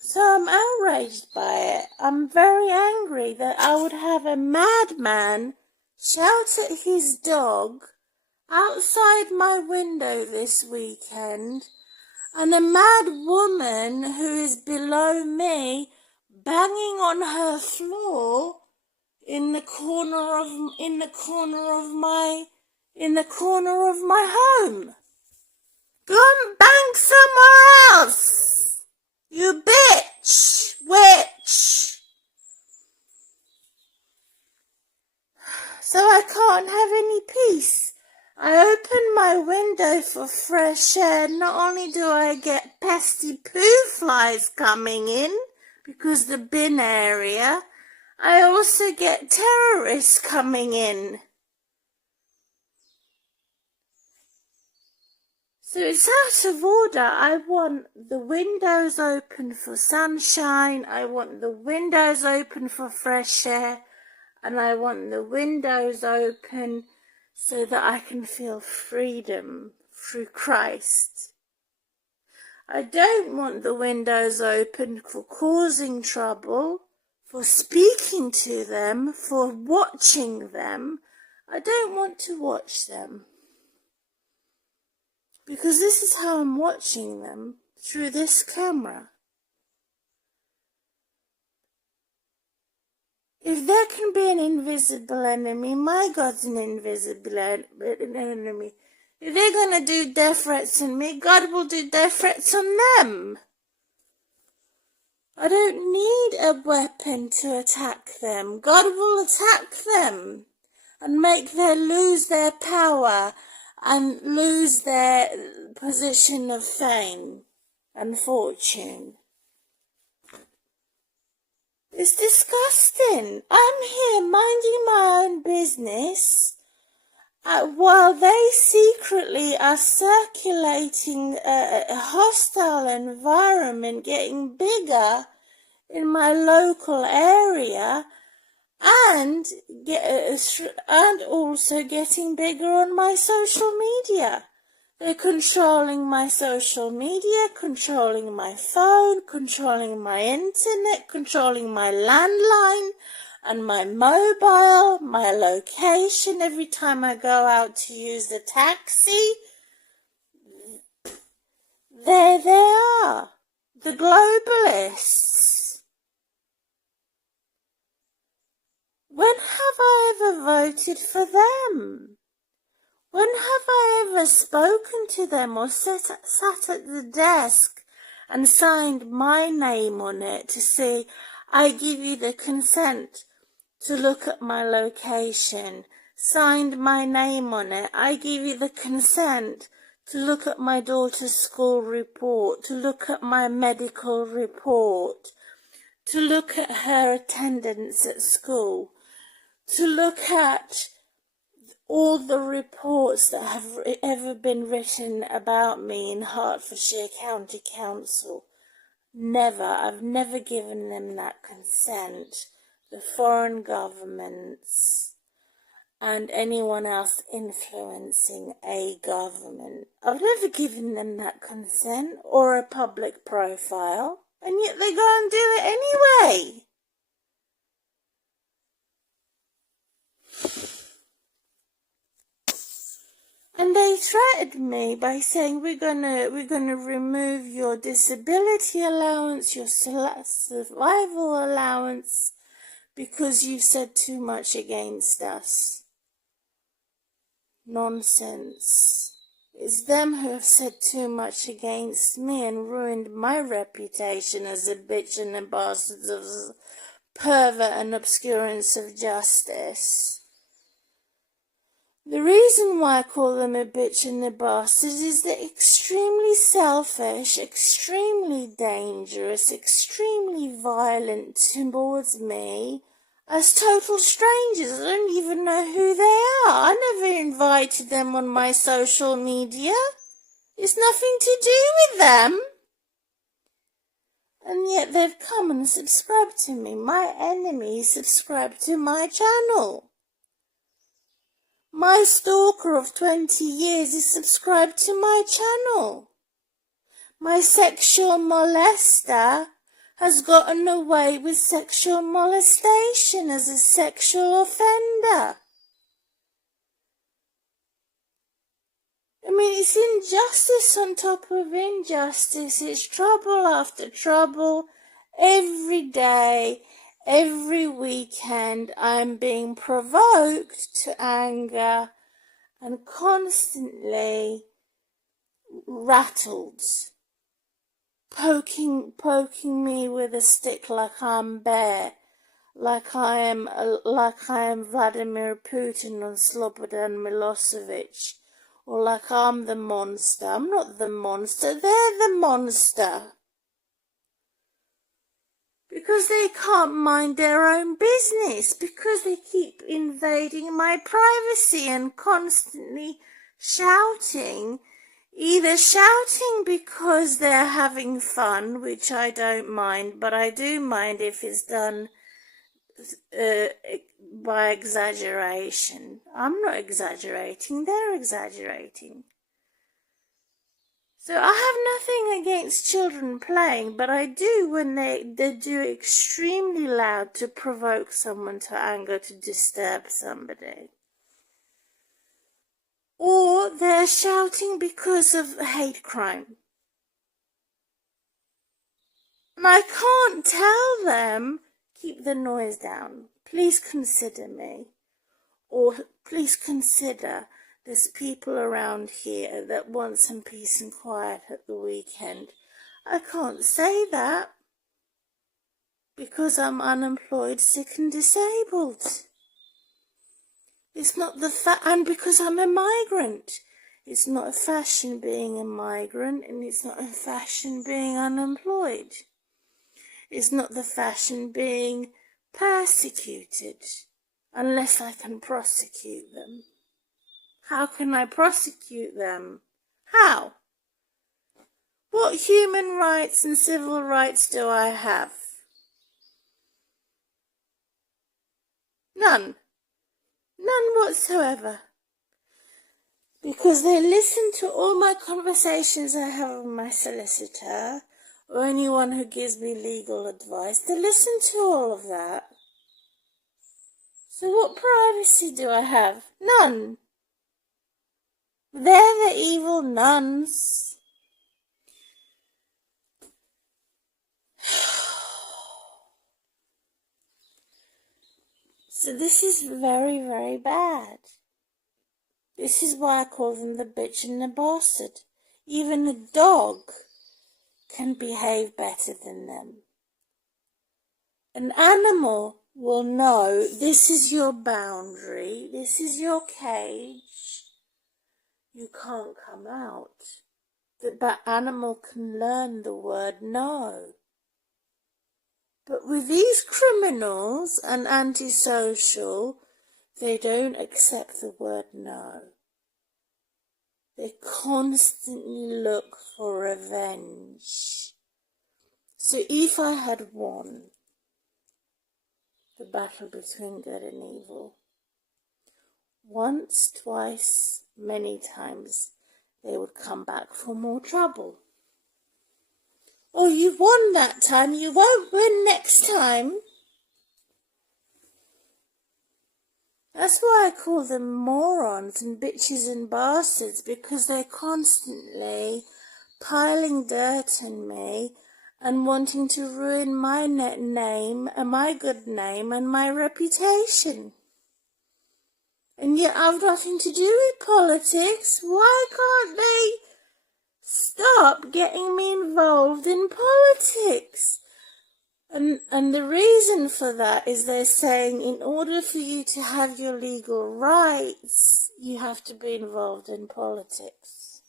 So I'm outraged by it. I'm very angry that I would have a madman shout at his dog outside my window this weekend, and a mad woman who is below me banging on her floor in the corner of my home. Go and bang somewhere else, you bitch, witch. So I can't have any peace. I open my window for fresh air. Not only do I get pesky poo flies coming in because the bin area, I also get terrorists coming in. So it's out of order. I want the windows open for sunshine. I want the windows open for fresh air. And I want the windows open so that I can feel freedom through Christ. I don't want the windows open for causing trouble, for speaking to them, for watching them. I don't want to watch them. Because this is how I'm watching them, through this camera. If there can be an invisible enemy, my God's an invisible enemy. If they're going to do death threats on me, God will do death threats on them. I don't need a weapon to attack them. God will attack them and make them lose their power and lose their position of fame and fortune. It's disgusting. I'm here minding my own business while they secretly are circulating a hostile environment getting bigger in my local area and also getting bigger on my social media. They're controlling my social media, controlling my phone, controlling my internet, controlling my landline and my mobile, my location. Every time I go out to use the taxi, there they are, the globalists. When have I ever voted for them? When have I ever spoken to them or sat at the desk and signed my name on it to say, I give you the consent to look at my location, signed my name on it, I give you the consent to look at my daughter's school report, to look at my medical report, to look at her attendance at school, to look at all the reports that have ever been written about me in Hertfordshire County Council. I've never given them that consent. The foreign governments and anyone else influencing a government. I've never given them that consent or a public profile, and yet they go and do it anyway. And they threatened me by saying, we're gonna remove your disability allowance, your survival allowance, because you've said too much against us. Nonsense. It's them who have said too much against me and ruined my reputation as a bitch and a bastard of pervert and obscurance of justice. The reason why I call them a bitch and a bastard is they're extremely selfish, extremely dangerous, extremely violent towards me as total strangers. I don't even know who they are. I never invited them on my social media. It's nothing to do with them. And yet they've come and subscribed to me. My enemies subscribe to my channel. My stalker of 20 years is subscribed to my channel. My sexual molester has gotten away with sexual molestation as a sexual offender. I mean, it's injustice on top of injustice. It's trouble after trouble. Every day, every weekend, I'm being provoked to anger and constantly rattled, poking me with a stick like I'm Bear, like I am Vladimir Putin or Slobodan Milosevic, or like I'm the monster. I'm not the monster, they're the monster. Because they can't mind their own business, because they keep invading my privacy and constantly shouting, either shouting because they're having fun, which I don't mind, but I do mind if it's done by exaggeration. I'm not exaggerating, they're exaggerating. So I have nothing against children playing, but I do when they do extremely loud to provoke someone to anger, to disturb somebody. Or they're shouting because of hate crime. And I can't tell them, keep the noise down, please consider me, or please consider there's people around here that want some peace and quiet at the weekend. I can't say that because I'm unemployed, sick and disabled. It's not and because I'm a migrant. It's not a fashion being a migrant, and it's not a fashion being unemployed. It's not the fashion being persecuted, unless I can prosecute them. How can I prosecute them? How? What human rights and civil rights do I have? None. None whatsoever. Because they listen to all my conversations I have with my solicitor, or anyone who gives me legal advice. They listen to all of that. So what privacy do I have? None. They're the evil nuns. So this is very, very bad. This is why I call them the bitch and the bastard. Even a dog can behave better than them. An animal will know this is your boundary, this is your cage. You can't come out. That animal can learn the word no. But with these criminals and antisocial, they don't accept the word no. They constantly look for revenge. So if I had won the battle between good and evil, once, twice, many times, they would come back for more trouble. Oh, you won that time, you won't win next time. That's why I call them morons and bitches and bastards, because they're constantly piling dirt on me and wanting to ruin my name and my good name and my reputation. And yet I've nothing to do with politics. Why can't they stop getting me involved in politics? And the reason for that is they're saying in order for you to have your legal rights, you have to be involved in politics.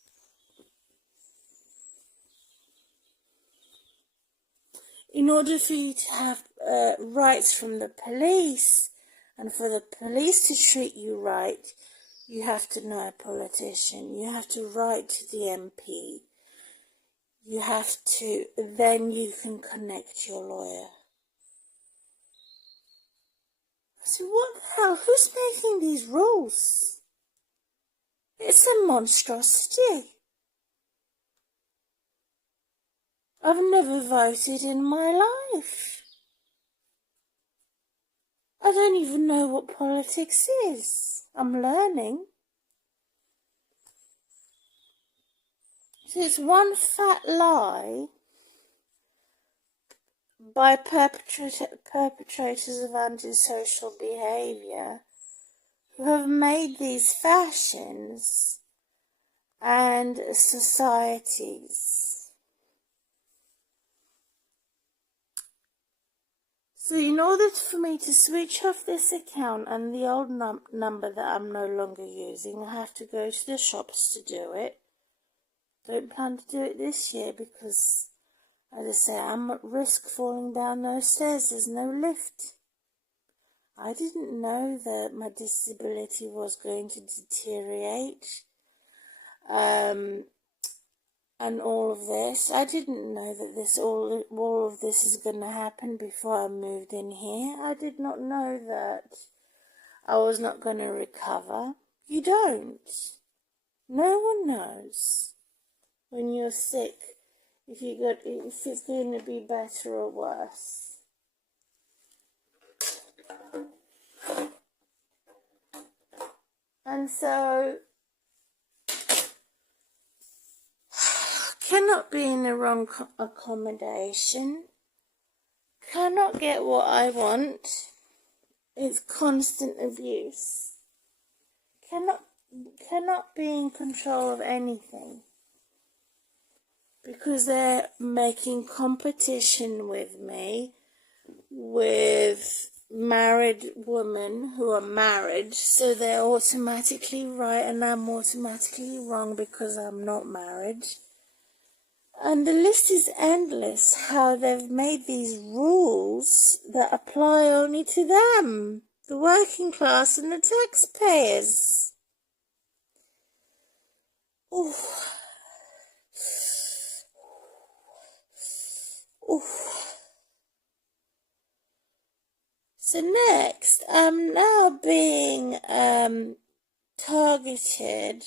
In order for you to have rights from the police, and for the police to treat you right, you have to know a politician. You have to write to the MP. You have to, then you can connect your lawyer. So what the hell? Who's making these rules? It's a monstrosity. I've never voted in my life. I don't even know what politics is. I'm learning. So it's one fat lie by perpetrators of antisocial behaviour who have made these fashions and societies. So in order for me to switch off this account and the old number that I'm no longer using, I have to go to the shops to do it. Don't plan to do it this year because, as I say, I'm at risk falling down those stairs. There's no lift. I didn't know that my disability was going to deteriorate. And all of this. I didn't know that all of this is going to happen before I moved in here. I did not know that I was not going to recover. You don't. No one knows when you're sick if it's going to be better or worse. And so cannot be in the wrong accommodation, cannot get what I want, it's constant abuse, cannot be in control of anything, because they're making competition with me, with married women who are married, so they're automatically right and I'm automatically wrong because I'm not married. And the list is endless, how they've made these rules that apply only to them, the working class and the taxpayers. Oof. Oof. So next, I'm now being targeted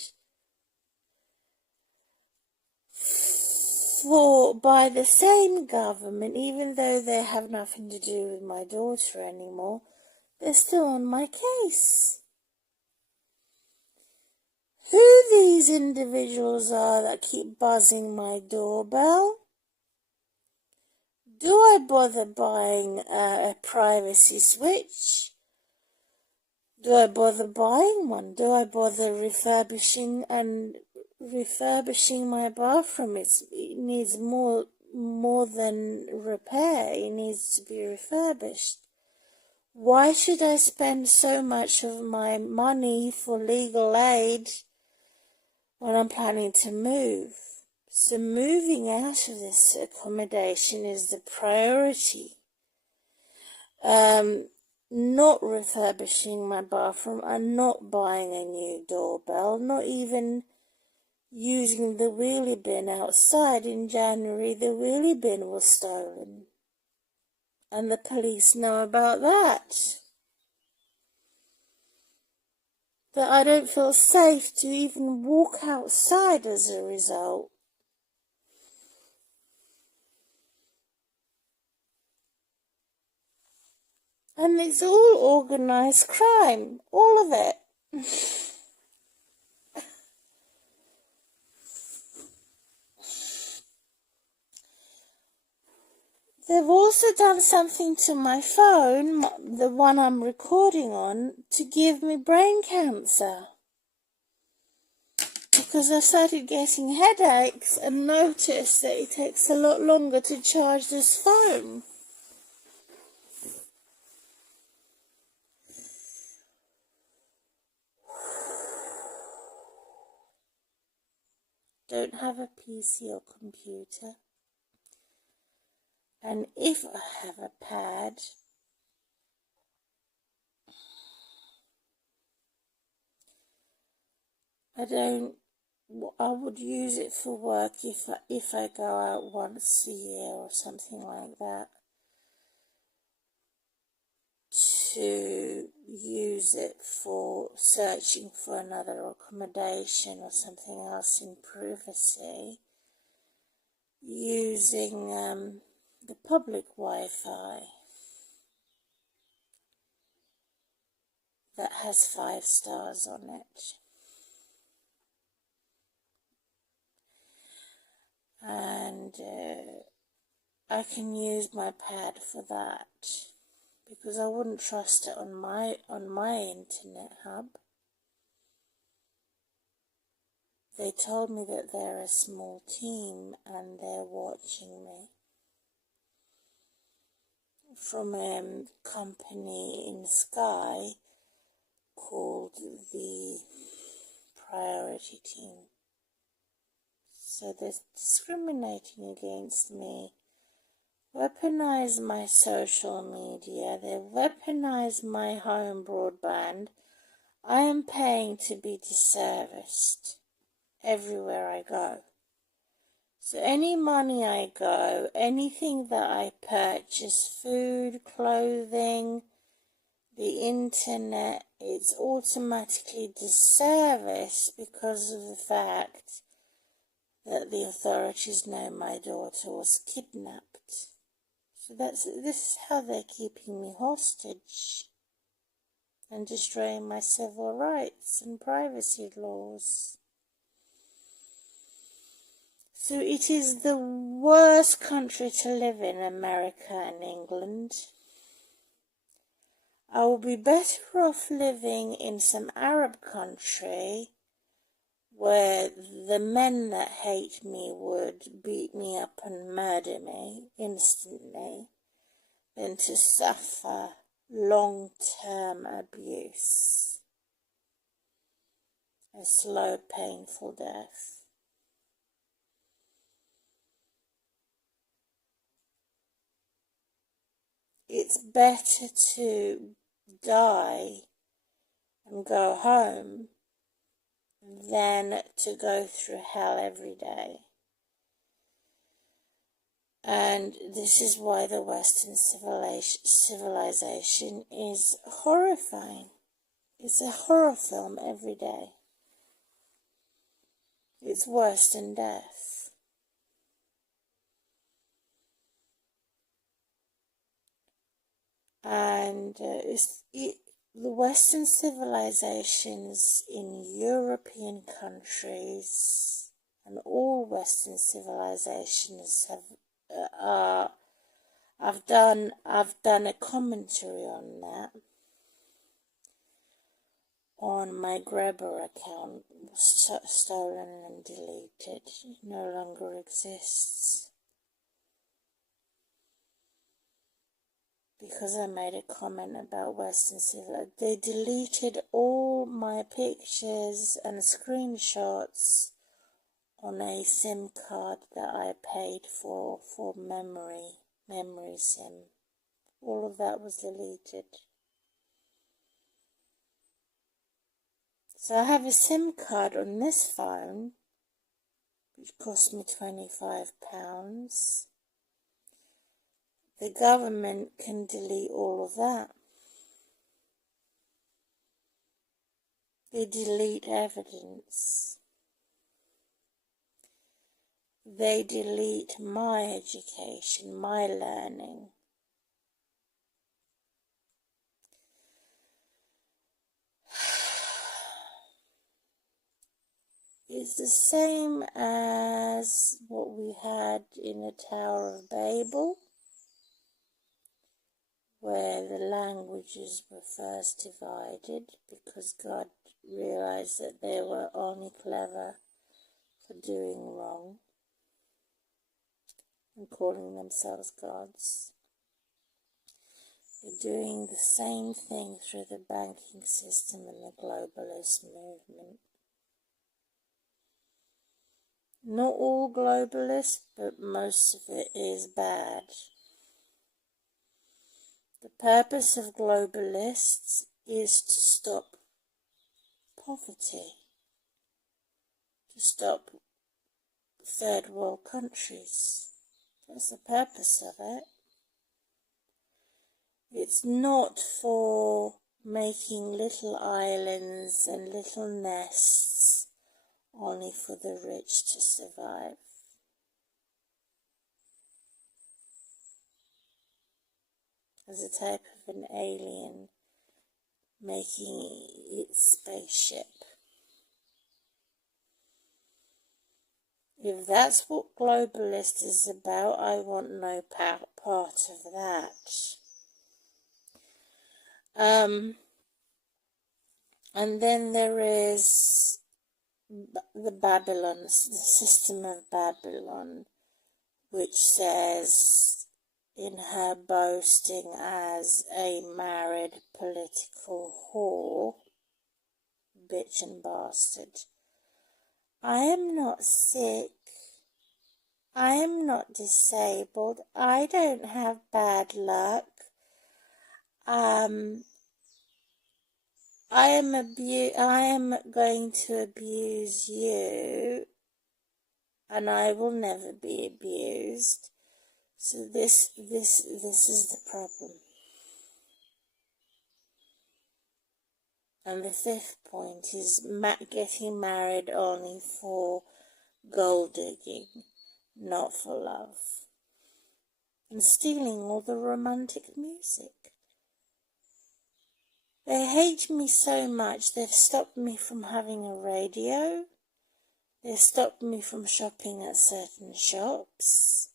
by the same government, even though they have nothing to do with my daughter anymore. They're still on my case. Who these individuals are that keep buzzing my doorbell? Do I bother buying a privacy switch? Do I bother buying one? Do I bother refurbishing my bathroom? It needs more than repair. It needs to be refurbished. Why should I spend so much of my money for legal aid when I'm planning to move? So moving out of this accommodation is the priority. Not refurbishing my bathroom and not buying a new doorbell, not even using the wheelie bin outside. In January, the wheelie bin was stolen. And the police know about that. That I don't feel safe to even walk outside as a result. And it's all organised crime, all of it. They've also done something to my phone, the one I'm recording on, to give me brain cancer. Because I started getting headaches and noticed that it takes a lot longer to charge this phone. don't have a PC or computer. And if I have a pad, I would use it for work if I go out once a year or something like that, to use it for searching for another accommodation or something else in privacy, using the public Wi-Fi that has 5 stars on it. And I can use my pad for that, because I wouldn't trust it on my internet hub. They told me that they're a small team and they're watching me from a company in Sky called the Priority Team. So they're discriminating against me, weaponize my social media, they weaponize my home broadband. I am paying to be disserviced everywhere I go. So any money I go, anything that I purchase, food, clothing, the internet, it's automatically disserviced because of the fact that the authorities know my daughter was kidnapped. So this is how they're keeping me hostage and destroying my civil rights and privacy laws. So it is the worst country to live in, America and England. I will be better off living in some Arab country where the men that hate me would beat me up and murder me instantly than to suffer long-term abuse, a slow, painful death. It's better to die and go home than to go through hell every day. And this is why the Western civilization is horrifying. It's a horror film every day. It's worse than death. And the Western civilizations in European countries and all Western civilizations I've done a commentary on that on my Grabber account. Was stolen and deleted. It no longer exists because I made a comment about Western civilization. They deleted all my pictures and screenshots on a SIM card that I paid for memory SIM. All of that was deleted. So I have a SIM card on this phone, which cost me £25. The government can delete all of that. They delete evidence. They delete my education, my learning. It's the same as what we had in the Tower of Babel, where the languages were first divided because God realized that they were only clever for doing wrong and calling themselves gods. They're doing the same thing through the banking system and the globalist movement. Not all globalists, but most of it is bad. The purpose of globalists is to stop poverty, to stop third world countries. That's the purpose of it. It's not for making little islands and little nests only for the rich to survive. As a type of an alien making its spaceship. If that's what globalist is about, I want no part of that. And then there is the Babylon, the system of Babylon, which says, in her boasting as a married political whore, bitch and bastard, I am not sick, I am not disabled, I don't have bad luck, I am going to abuse you, and I will never be abused. So this is the problem. And the fifth point is getting married only for gold digging, not for love, and stealing all the romantic music. They hate me so much, they've stopped me from having a radio, they've stopped me from shopping at certain shops,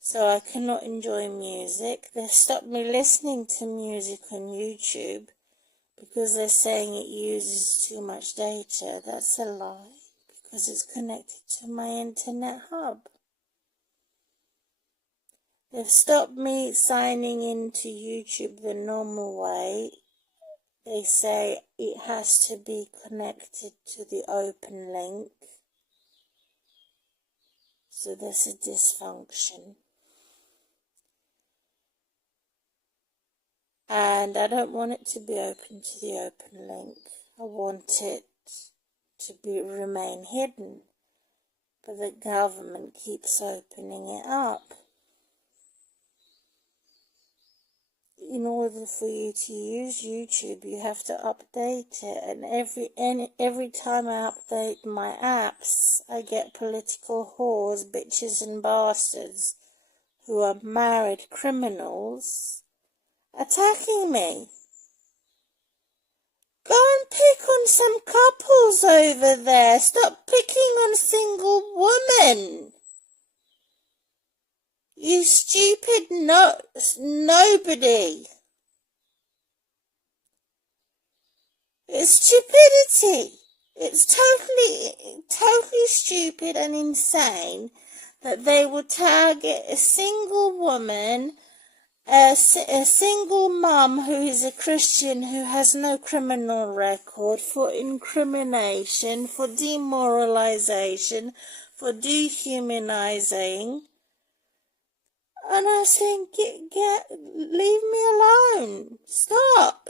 so I cannot enjoy music. They've stopped me listening to music on YouTube because they're saying it uses too much data. That's a lie, because it's connected to my internet hub. They've stopped me signing into YouTube the normal way. They say it has to be connected to the open link. So there's a dysfunction. And I don't want it to be open to the open link. I want it to remain hidden. But the government keeps opening it up. In order for you to use YouTube, you have to update it. And every time I update my apps, I get political whores, bitches and bastards who are married criminals attacking me. Go and pick on some couples over there. Stop picking on single women. You stupid nobody. It's stupidity. It's totally stupid and insane that they will target a single woman, a single mum who is a Christian who has no criminal record, for incrimination, for demoralization, for dehumanizing. And I'm saying, leave me alone. Stop.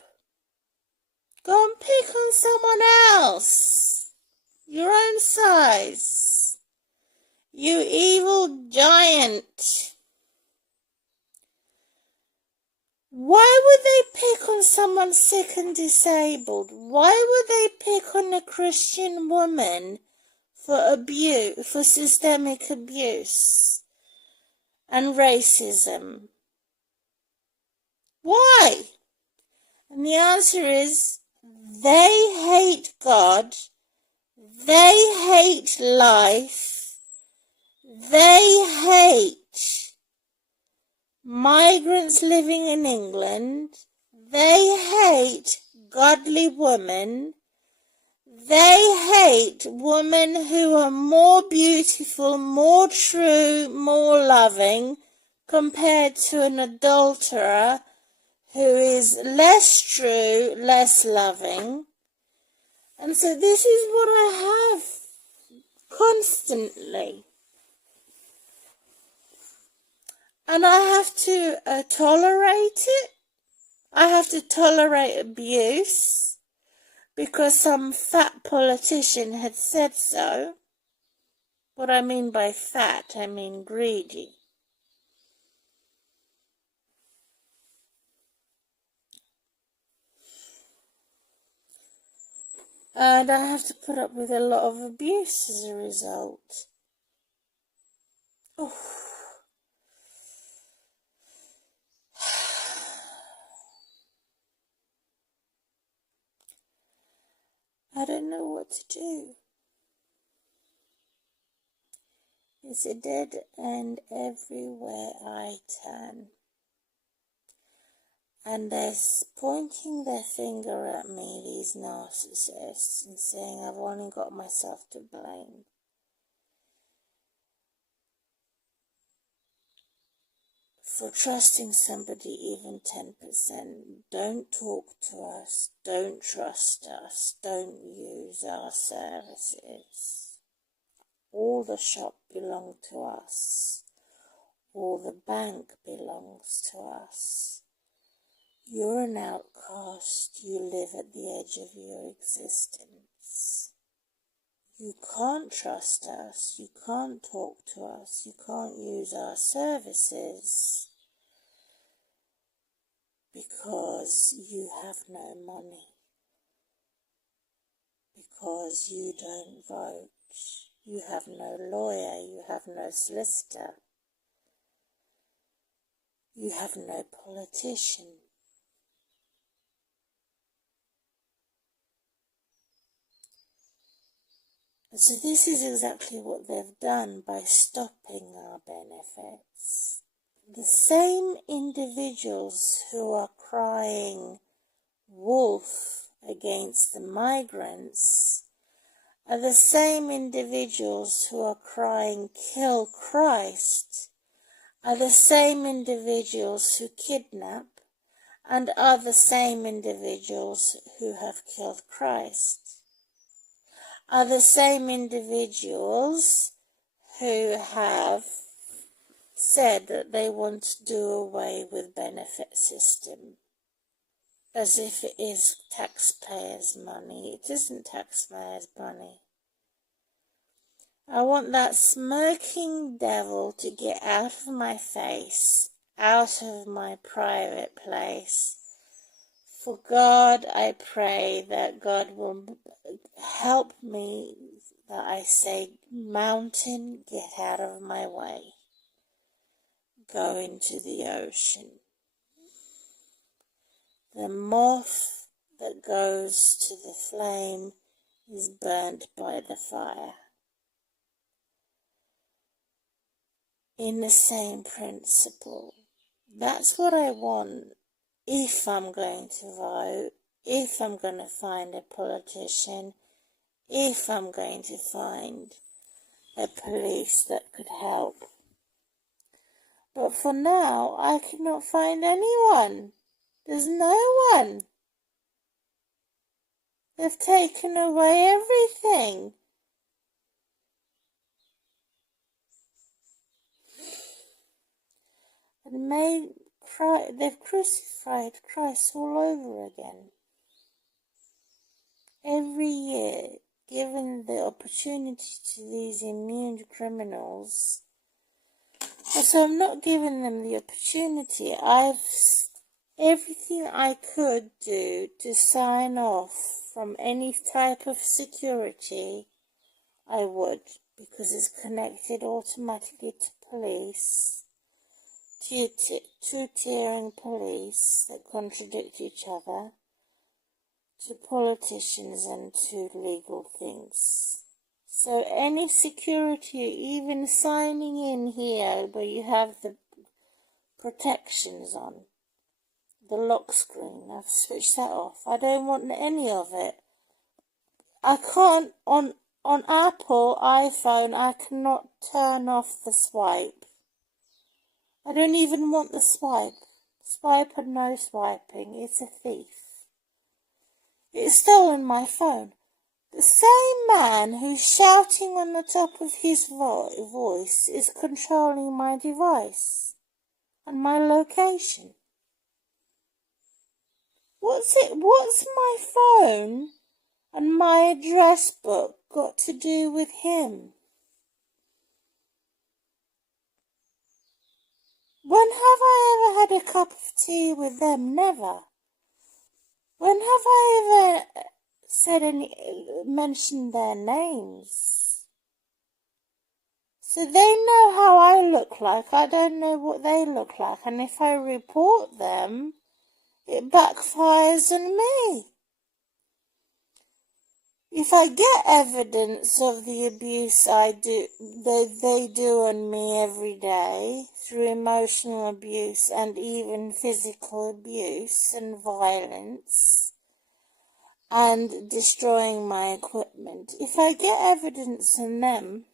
Go and pick on someone else. Your own size. You evil giant. Why would they pick on someone sick and disabled? Why would they pick on a Christian woman for systemic abuse and racism? Why? And the answer is, they hate God, they hate life, they hate migrants living in England, they hate godly women, they hate women who are more beautiful, more true, more loving, compared to an adulterer who is less true, less loving. And so this is what I have constantly. And I have to tolerate it. I have to tolerate abuse because some fat politician had said so. What I mean by fat, I mean greedy. And I have to put up with a lot of abuse as a result. Oh. I don't know what to do. It's a dead end everywhere I turn. And they're pointing their finger at me, these narcissists, and saying I've only got myself to blame. For trusting somebody even 10%. Don't talk to us, don't trust us, don't use our services. All the shop belong to us. All the bank belongs to us. You're an outcast, you live at the edge of your existence. You can't trust us, you can't talk to us, you can't use our services because you have no money, because you don't vote, you have no lawyer, you have no solicitor, you have no politician. So this is exactly what they've done by stopping our benefits. The same individuals who are crying wolf against the migrants are the same individuals who are crying kill Christ, are the same individuals who kidnap, and are the same individuals who have killed Christ. Are the same individuals who have said that they want to do away with benefit system as if it is taxpayers' money. It isn't taxpayers' money. I want that smirking devil to get out of my face, out of my private place. For God, I pray that God will help me, that I say, mountain, get out of my way. Go into the ocean. The moth that goes to the flame is burnt by the fire. In the same principle. That's what I want. If I'm going to vote, if I'm going to find a politician, if I'm going to find a police that could help. But for now, I cannot find anyone. There's no one. They've taken away everything. And they've crucified Christ all over again. Every year, given the opportunity to these immune criminals. So I'm not giving them the opportunity. Everything I could do to sign off from any type of security, I would, because it's connected automatically to police. Two-tiering police that contradict each other, to politicians and to legal things. So any security, even signing in here where you have the protections on, the lock screen, I've switched that off. I don't want any of it. I can't, on Apple iPhone, I cannot turn off the swipe. I don't even want the swipe. Swipe and no swiping. It's a thief. It's stolen my phone. The same man who's shouting on the top of his voice is controlling my device and my location. What's my phone and my address book got to do with him? When have I ever had a cup of tea with them? Never. When have I ever mentioned their names? So they know how I look like. I don't know what they look like. And if I report them, it backfires on me. If I get evidence of the abuse they do on me every day, through emotional abuse and even physical abuse and violence, and destroying my equipment, if I get evidence on them,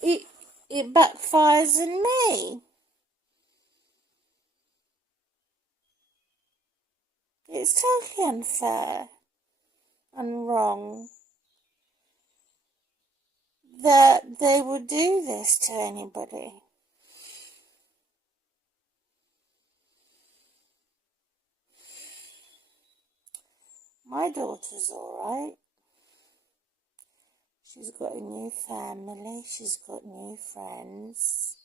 it backfires on me. It's totally unfair and wrong that they would do this to anybody. My daughter's alright. She's got a new family, she's got new friends,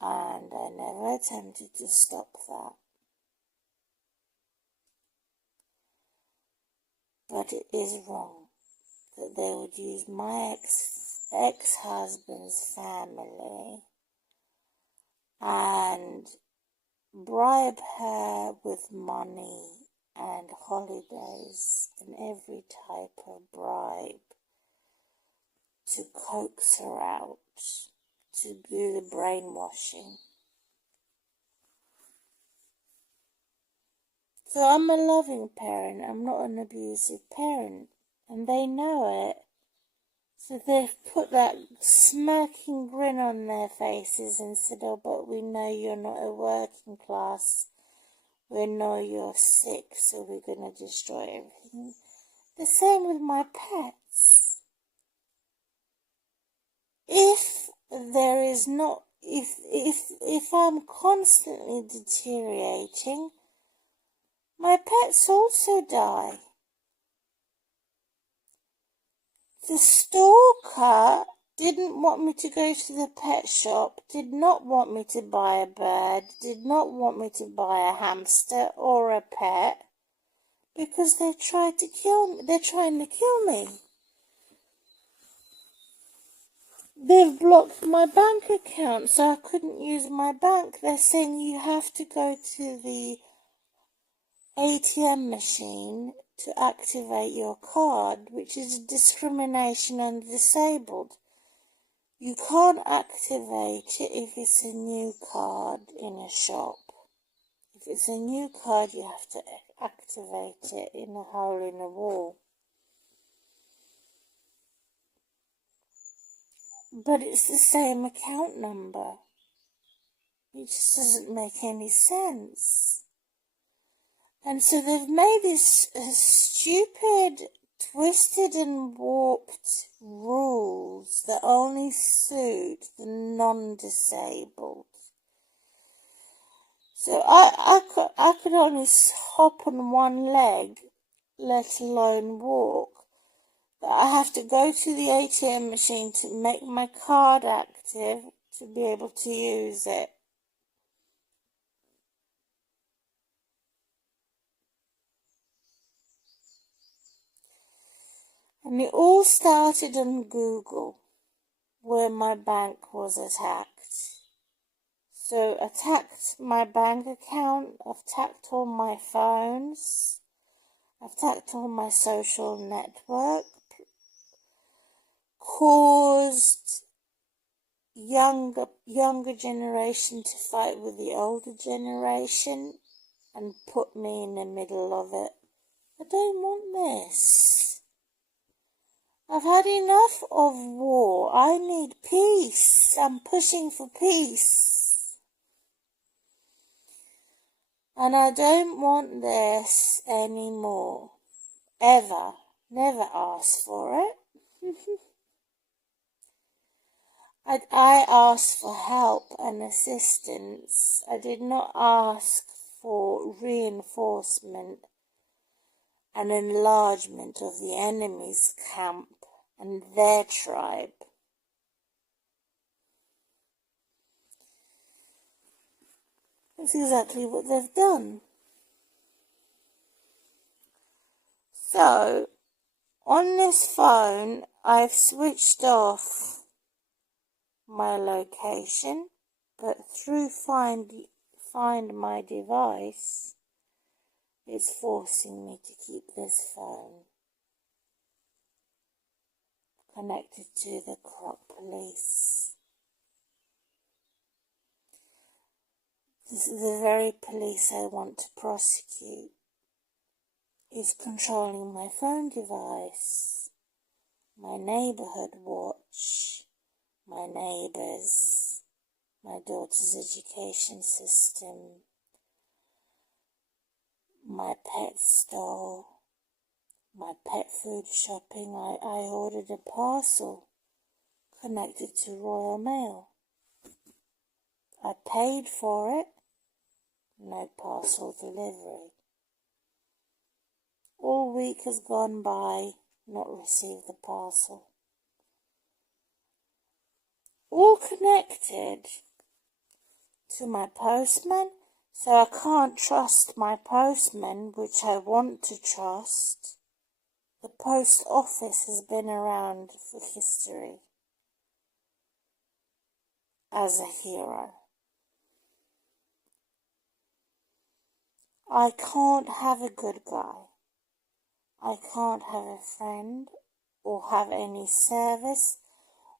and I never attempted to stop that. But it is wrong that they would use my ex-husband's family and bribe her with money and holidays and every type of bribe to coax her out, to do the brainwashing. So I'm a loving parent, I'm not an abusive parent, and they know it. So they've put that smirking grin on their faces and said, oh, but we know you're not a working class. We know you're sick, so we're going to destroy everything. The same with my pets. If there is not, if I'm constantly deteriorating, my pets also die. The stalker didn't want me to go to the pet shop, did not want me to buy a bird, did not want me to buy a hamster or a pet, because they're trying to kill me. They've blocked my bank account, so I couldn't use my bank. They're saying you have to go to the ATM machine to activate your card, which is discrimination on the disabled. You can't activate it if it's a new card in a shop. If it's a new card, you have to activate it in a hole in the wall. But it's the same account number. It just doesn't make any sense. And so they've made this stupid, twisted and warped rules that only suit the non-disabled. So I could only hop on one leg, let alone walk. I have to go to the ATM machine to make my card active to be able to use it. And it all started on Google, where my bank was attacked. So attacked my bank account, attacked all my phones, attacked all my social network, caused younger generation to fight with the older generation and put me in the middle of it. I don't want this. I've had enough of war. I need peace. I'm pushing for peace. And I don't want this anymore. ever, never asked for it. I asked for help and assistance. I did not ask for reinforcement and enlargement of the enemy's camp and their tribe. That's exactly what they've done. So, on this phone, I've switched off my location, but through find my device, it's forcing me to keep this phone connected to the corrupt police. This is the very police I want to prosecute. Is controlling my phone device, my neighborhood watch, my neighbors, my daughter's education system, my pet store, my pet food shopping. I ordered a parcel connected to Royal Mail. I paid for it, no parcel delivery. All week has gone by, not received the parcel. All connected to my postman, so I can't trust my postman, which I want to trust. The post office has been around for history as a hero. I can't have a good guy. I can't have a friend or have any service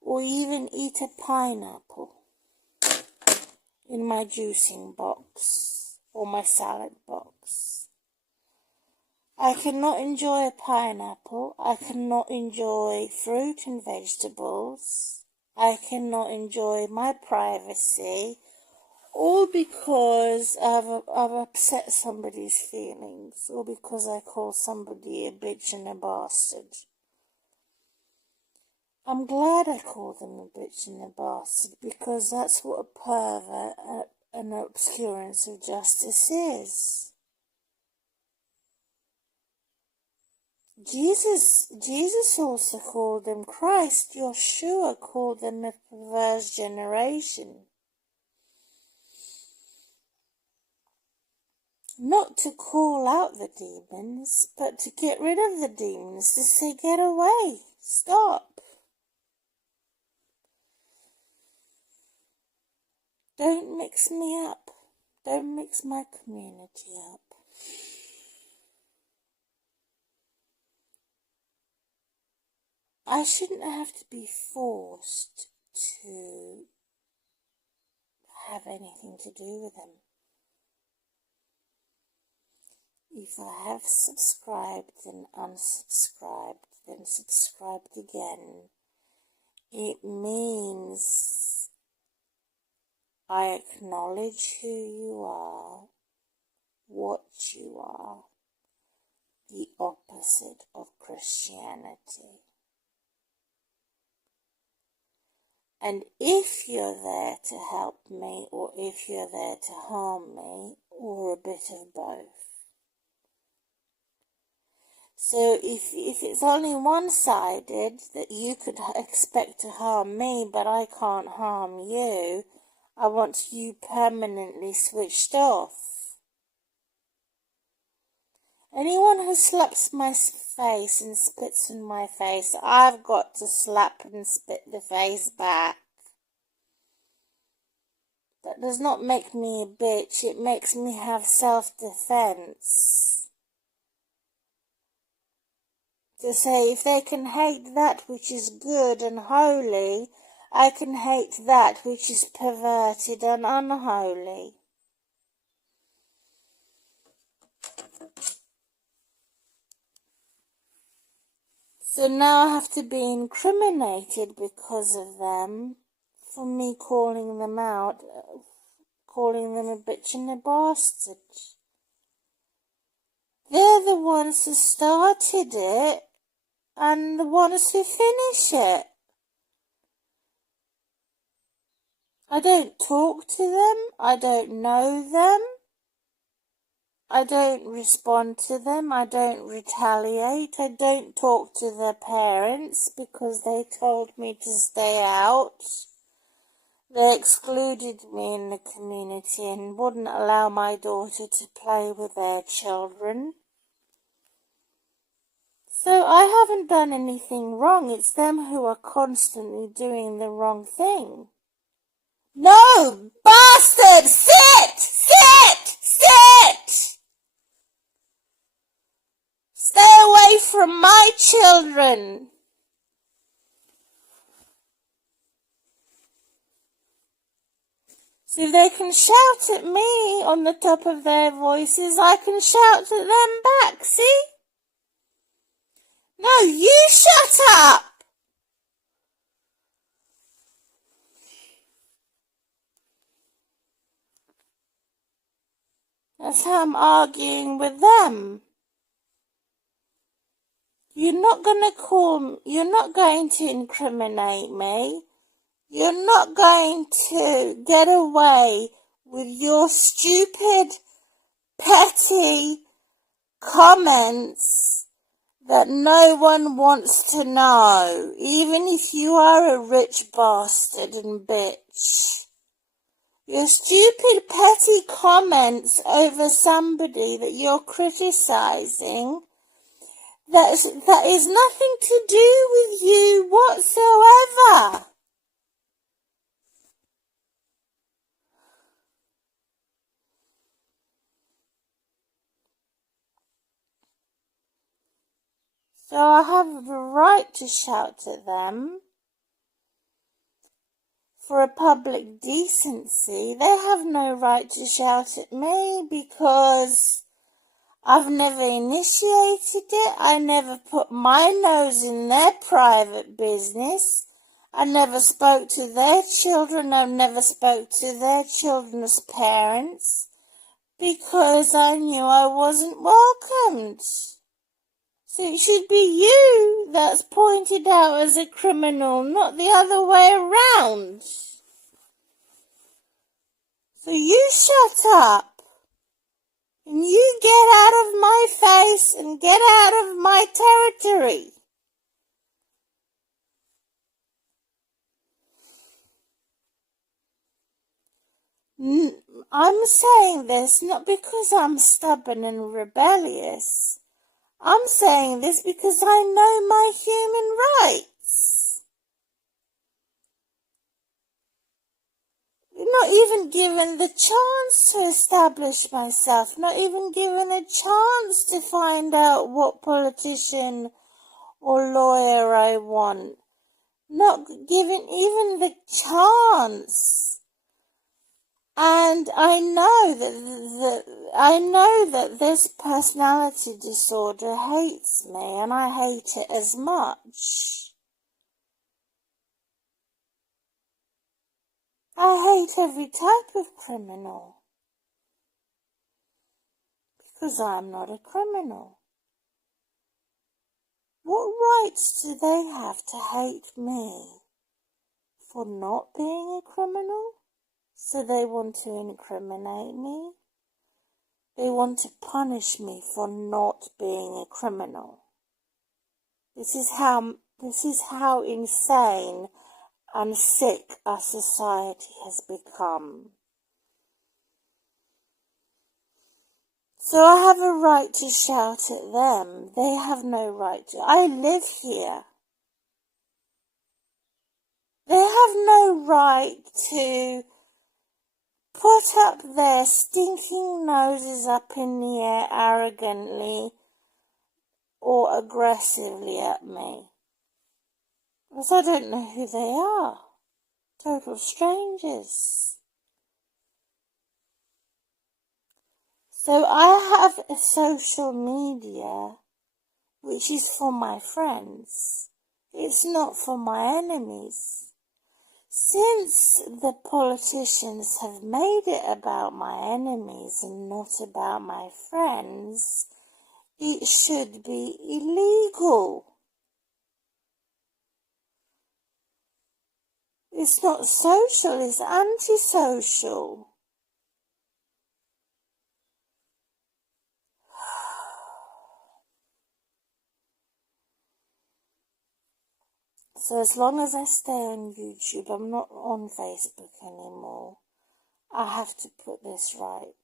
or even eat a pineapple in my juicing box or my salad box. I cannot enjoy a pineapple. I cannot enjoy fruit and vegetables. I cannot enjoy my privacy, all because I've upset somebody's feelings, or because I call somebody a bitch and a bastard. I'm glad I call them a bitch and a bastard, because that's what a pervert and obscurance of justice is. Jesus also called them, Christ, Yeshua called them a perverse generation. Not to call out the demons, but to get rid of the demons, to say, get away, stop. Don't mix me up. Don't mix my community up. I shouldn't have to be forced to have anything to do with them. If I have subscribed and unsubscribed, then subscribed again, it means I acknowledge who you are, what you are, the opposite of Christianity. And if you're there to help me, or if you're there to harm me, or a bit of both. So if it's only one-sided, that you could expect to harm me, but I can't harm you, I want you permanently switched off. Anyone who slaps my face and spits in my face, I've got to slap and spit the face back. That does not make me a bitch, it makes me have self-defense. To say, if they can hate that which is good and holy, I can hate that which is perverted and unholy. So now I have to be incriminated because of them, for me calling them out, calling them a bitch and a bastard. They're the ones who started it and the ones who finish it. I don't talk to them. I don't know them. I don't respond to them. I don't retaliate. I don't talk to their parents because they told me to stay out. They excluded me in the community and wouldn't allow my daughter to play with their children. So I haven't done anything wrong. It's them who are constantly doing the wrong thing. No, bastard! Sit! Sit! Sit! Stay away from my children! So if they can shout at me on the top of their voices, I can shout at them back, see? No, you shut up! That's how I'm arguing with them. You're not going to incriminate me. You're not going to get away with your stupid, petty comments that no one wants to know, even if you are a rich bastard and bitch. Your stupid, petty comments over somebody that you're criticising, that is nothing to do with you whatsoever. So I have the right to shout at them. For a public decency, they have no right to shout at me because I've never initiated it. I never put my nose in their private business. I never spoke to their children. I never spoke to their children's parents because I knew I wasn't welcomed. So it should be you that's pointed out as a criminal, not the other way around. So you shut up, and you get out of my face and get out of my territory. I'm saying this not because I'm stubborn and rebellious. I'm saying this because I know my human rights. Not even given the chance to establish myself, not even given a chance to find out what politician or lawyer I want, not given even the chance. And I know that this personality disorder hates me, and I hate it as much. I hate every type of criminal because I'm not a criminal. What rights do they have to hate me for not being a criminal? So they want to incriminate me. They want to punish me for not being a criminal. This is how insane and sick our society has become. So I have a right to shout at them. They have no right to. I live here. They have no right to put up their stinking noses up in the air arrogantly or aggressively at me. Because I don't know who they are. Total strangers. So I have a social media which is for my friends. It's not for my enemies. Since the politicians have made it about my enemies and not about my friends, It should be illegal. It's not social, it's antisocial. So as long as I stay on YouTube, I'm not on Facebook anymore. I have to put this right.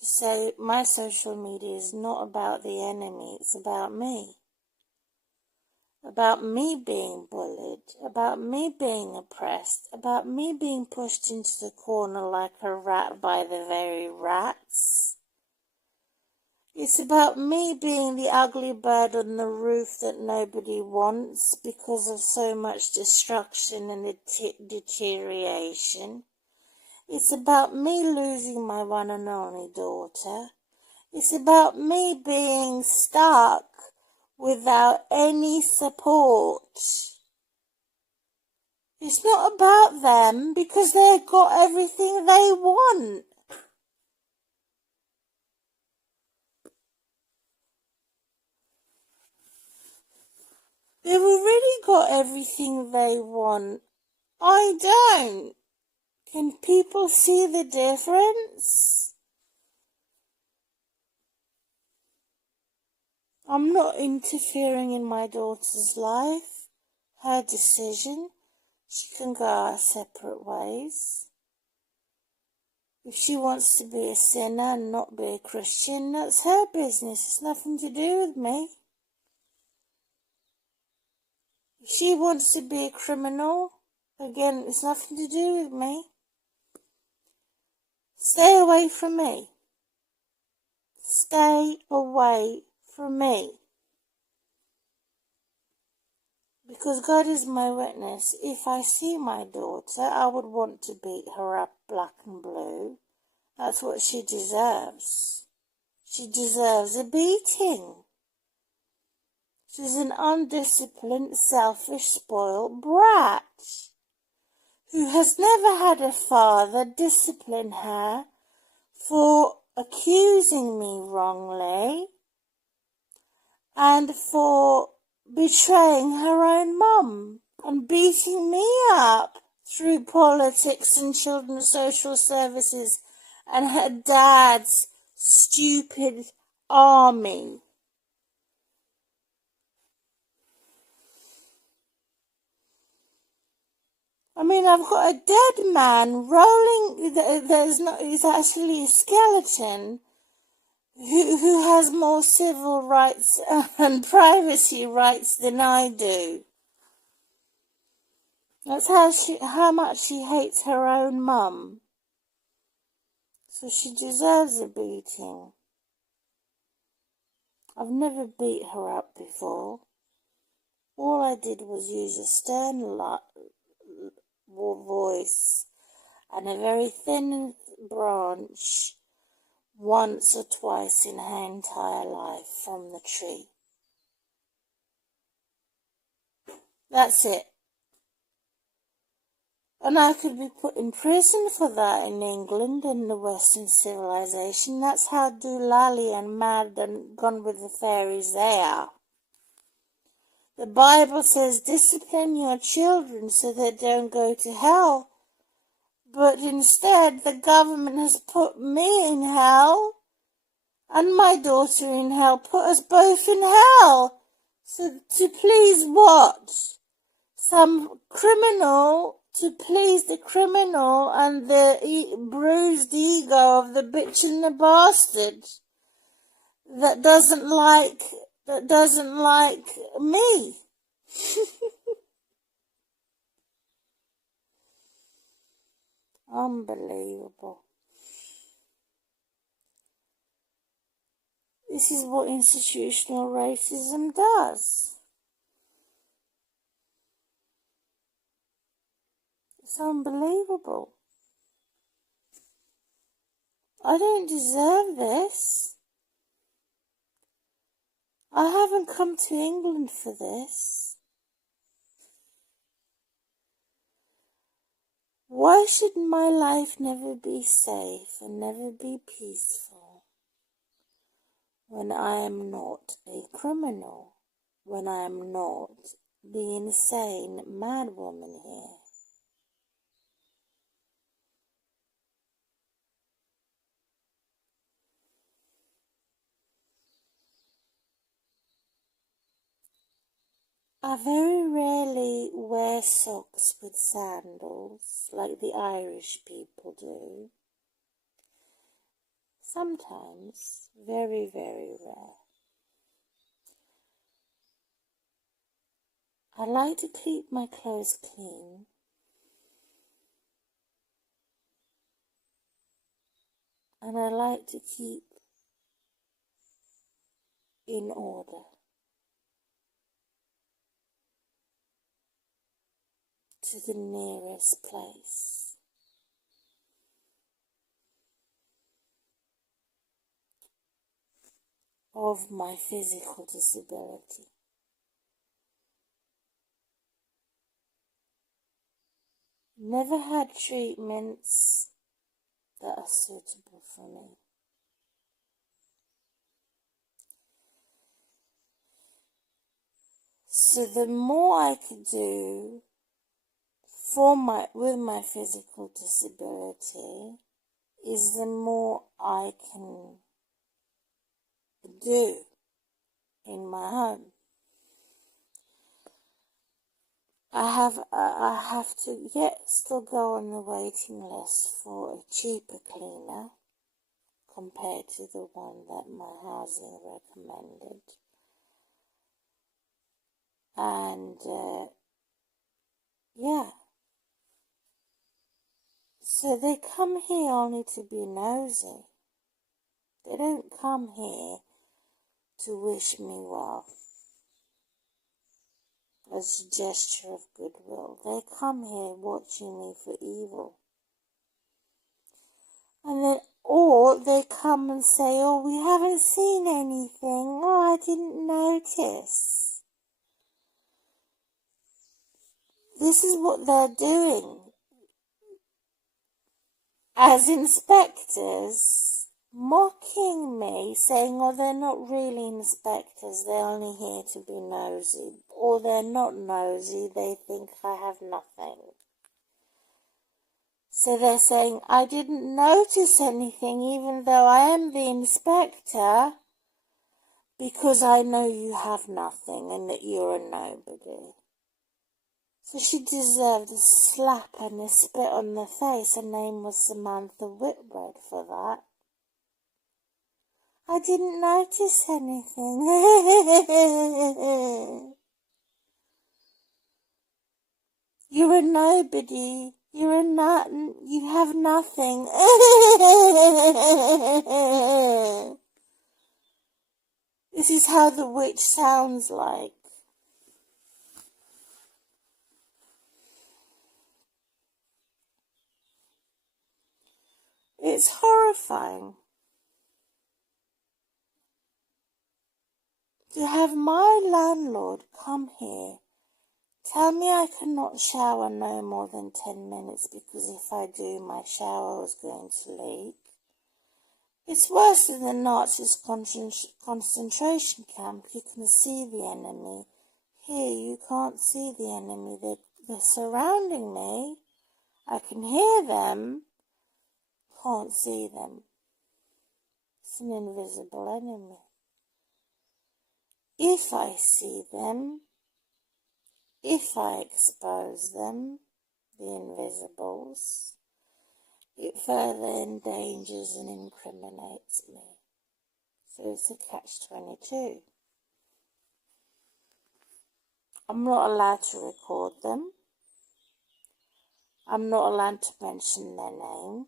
To say my social media is not about the enemy, it's about me. About me being bullied, about me being oppressed, about me being pushed into the corner like a rat by the very rats. It's about me being the ugly bird on the roof that nobody wants because of so much destruction and deterioration. It's about me losing my one and only daughter. It's about me being stuck without any support. It's not about them because they've got everything they want. They've already got everything they want. I don't. Can people see the difference? I'm not interfering in my daughter's life. Her decision. She can go our separate ways. If she wants to be a sinner and not be a Christian, that's her business. It's nothing to do with me. If she wants to be a criminal, again, it's nothing to do with me. Stay away from me. Stay away from me. Because God is my witness. If I see my daughter, I would want to beat her up black and blue. That's what she deserves. She deserves a beating. She's an undisciplined, selfish, spoiled brat who has never had a father discipline her for accusing me wrongly and for betraying her own mum and beating me up through politics and children's social services and her dad's stupid army. I mean, I've got a dead man rolling, he's actually a skeleton who has more civil rights and privacy rights than I do. That's how much she hates her own mum. So she deserves a beating. I've never beat her up before. All I did was use a stern voice and a very thin branch once or twice in her entire life from the tree. That's it. And I could be put in prison for that in England and the Western civilization. That's how doolally and mad and gone with the fairies they are. The Bible says discipline your children so they don't go to hell. But instead the government has put me in hell and my daughter in hell, put us both in hell. So to please what? Some criminal, to please the criminal and the bruised ego of the bitch and the bastard that doesn't like me. Unbelievable. This is what institutional racism does. It's unbelievable. I don't deserve this. I haven't come to England for this. Why should my life never be safe and never be peaceful? when I am not a criminal, when I am not the insane madwoman here. I very rarely wear socks with sandals like the Irish people do. Sometimes, very, very rare. I like to keep my clothes clean. And I like to keep in order to the nearest place. Of my physical disability. Never had treatments that are suitable for me. So the more I could do with my physical disability is the more I can do in my home. I have to still go on the waiting list for a cheaper cleaner compared to the one that my housing recommended. And, yeah. So they come here only to be nosy. They don't come here to wish me well as a gesture of goodwill. They come here watching me for evil. And then, or they come and say, oh, we haven't seen anything. Oh, I didn't notice. This is what they're doing. As inspectors, mocking me, saying, oh, they're not really inspectors, they're only here to be nosy. Or they're not nosy, they think I have nothing. So they're saying, I didn't notice anything even though I am the inspector because I know you have nothing and that you're a nobody. So she deserved a slap and a spit on the face. Her name was Samantha Whitbread for that. I didn't notice anything. You're a nobody. You're a you have nothing. This is how the witch sounds like. It's horrifying to have my landlord come here, tell me I cannot shower no more than 10 minutes because if I do, my shower is going to leak. It's worse than the Nazis' concentration camp. You can see the enemy. Here, you can't see the enemy. They're surrounding me. I can hear them. Can't see them. It's an invisible enemy. If I see them, if I expose them, the invisibles, it further endangers and incriminates me. So it's a catch-22. I'm not allowed to record them. I'm not allowed to mention their name.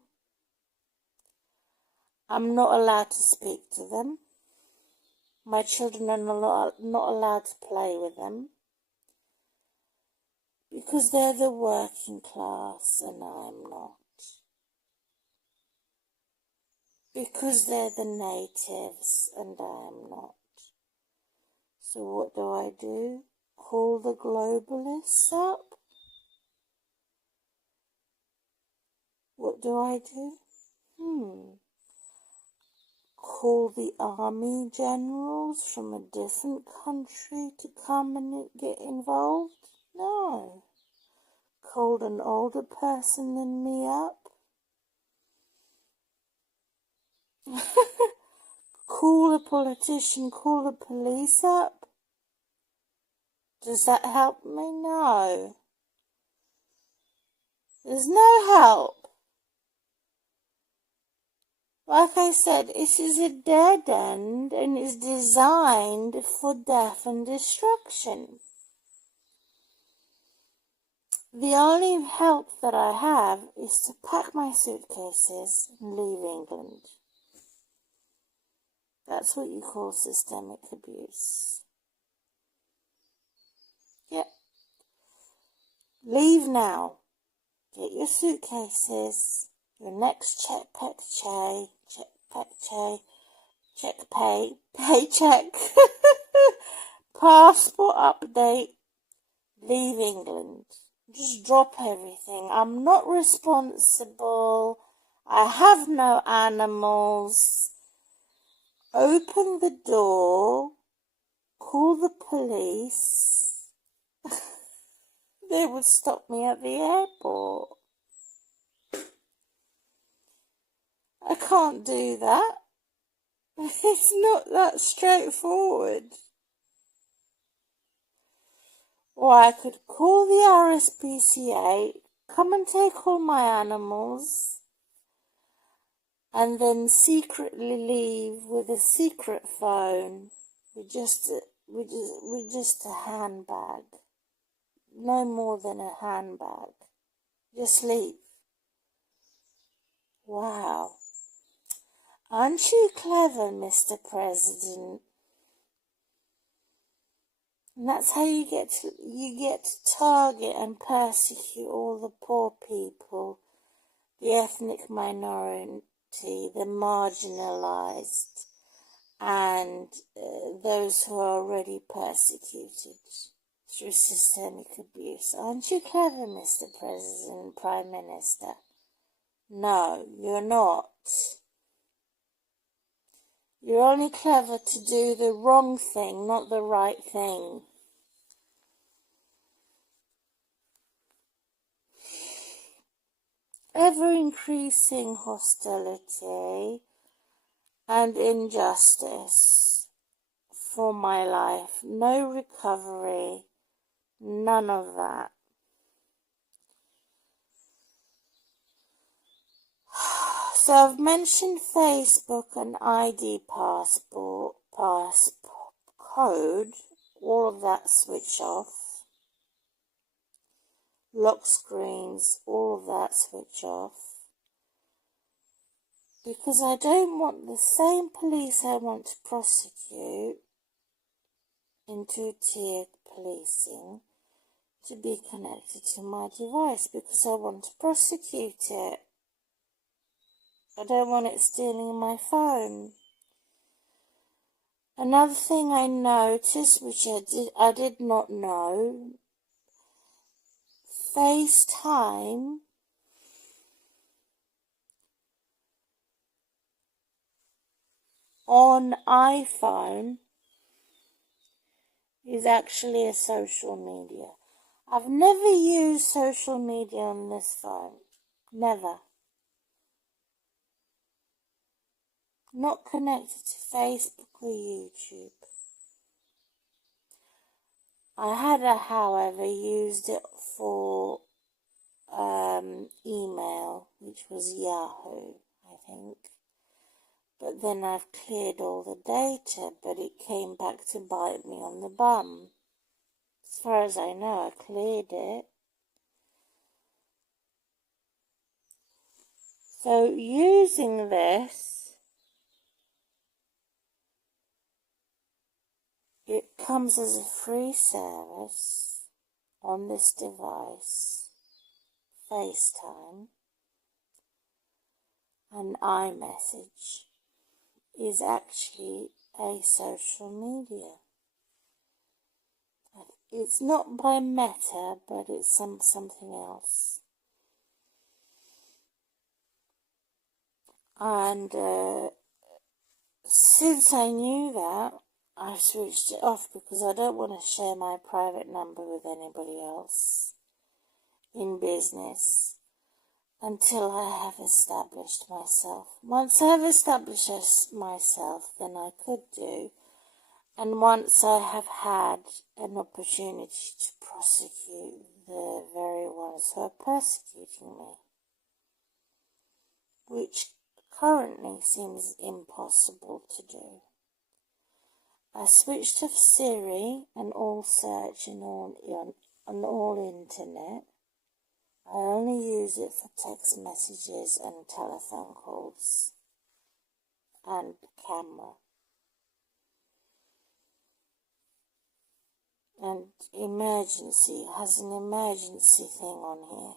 I'm not allowed to speak to them. My children are not allowed to play with them. Because they're the working class and I'm not. Because they're the natives and I'm not. So what do? Call the globalists up? What do? call the army generals from a different country to come and get involved? No. Called an older person than me up? Call a politician, call the police up? Does that help me? No. There's no help. Like I said, this is a dead end and it's designed for death and destruction. The only help that I have is to pack my suitcases and leave England. That's what you call systemic abuse. Yep. Leave now. Get your suitcases, your next paycheck, passport update, leave England. Just drop everything. I'm not responsible. I have no animals. Open the door. Call the police. They would stop me at the airport. I can't do that. It's not that straightforward. Or I could call the RSPCA, come and take all my animals, and then secretly leave with a secret phone, with just a handbag. No more than a handbag. Just leave. Wow. Aren't you clever, Mr. President? And that's how you get to target and persecute all the poor people, the ethnic minority, the marginalised, and those who are already persecuted through systemic abuse. Aren't you clever, Mr. President, Prime Minister? No, you're not. You're only clever to do the wrong thing, not the right thing. Ever-increasing hostility and injustice for my life. No recovery, none of that. So I've mentioned Facebook and ID passport code, all of that switch off. Lock screens, all of that switch off. Because I don't want the same police I want to prosecute in two-tier policing to be connected to my device, because I want to prosecute it. I don't want it stealing my phone. Another thing I noticed, which I did not know, FaceTime on iPhone is actually a social media. I've never used social media on this phone. Never. Not connected to Facebook or YouTube. I had, however, used it for email, which was Yahoo, I think. But then I've cleared all the data, but it came back to bite me on the bum. As far as I know, I cleared it. So using this, it comes as a free service on this device, FaceTime, and iMessage is actually a social media. It's not by Meta, but it's something else. And since I knew that, I switched it off because I don't want to share my private number with anybody else in business until I have established myself. Once I have established myself, then I could do. And once I have had an opportunity to prosecute the very ones who are persecuting me, which currently seems impossible to do. I switched off Siri and all search and on all internet. I only use it for text messages and telephone calls and camera. And emergency has an emergency thing on here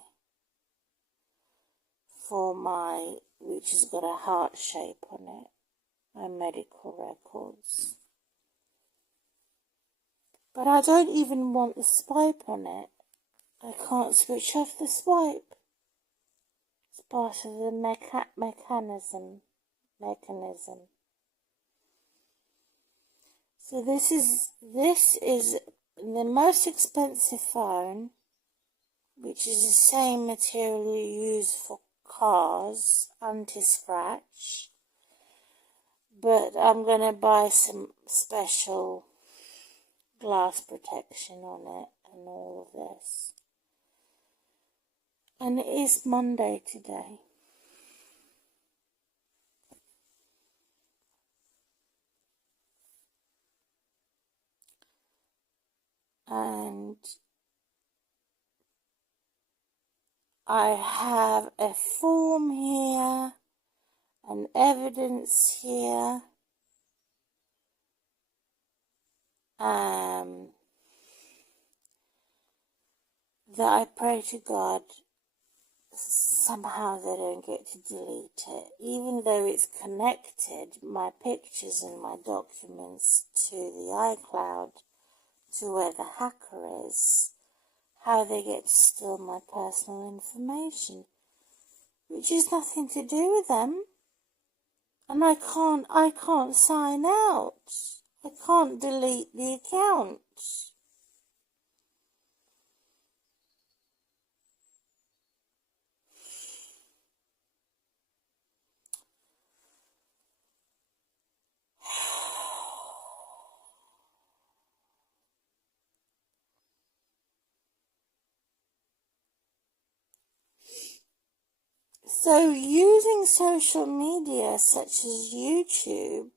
for which has got a heart shape on it, my medical records. But I don't even want the swipe on it. I can't switch off the swipe. It's part of the mechanism. So this is the most expensive phone, which is the same material you use for cars, anti-scratch. But I'm going to buy some special glass protection on it and all of this. And it is Monday today. And I have a form here, and evidence here, that I pray to God somehow they don't get to delete it, even though it's connected, my pictures and my documents, to the iCloud, to where the hacker is, how they get to steal my personal information, which has nothing to do with them. And I can't sign out. I can't delete the account. So using social media such as YouTube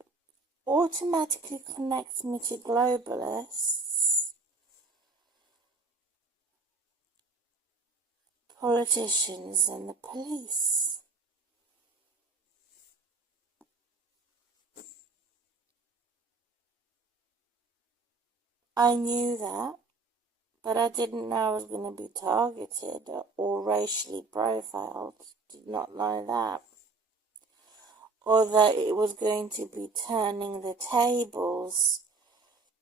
automatically connects me to globalists, politicians and the police. I knew that, but I didn't know I was going to be targeted or racially profiled. Did not know that. Or that it was going to be turning the tables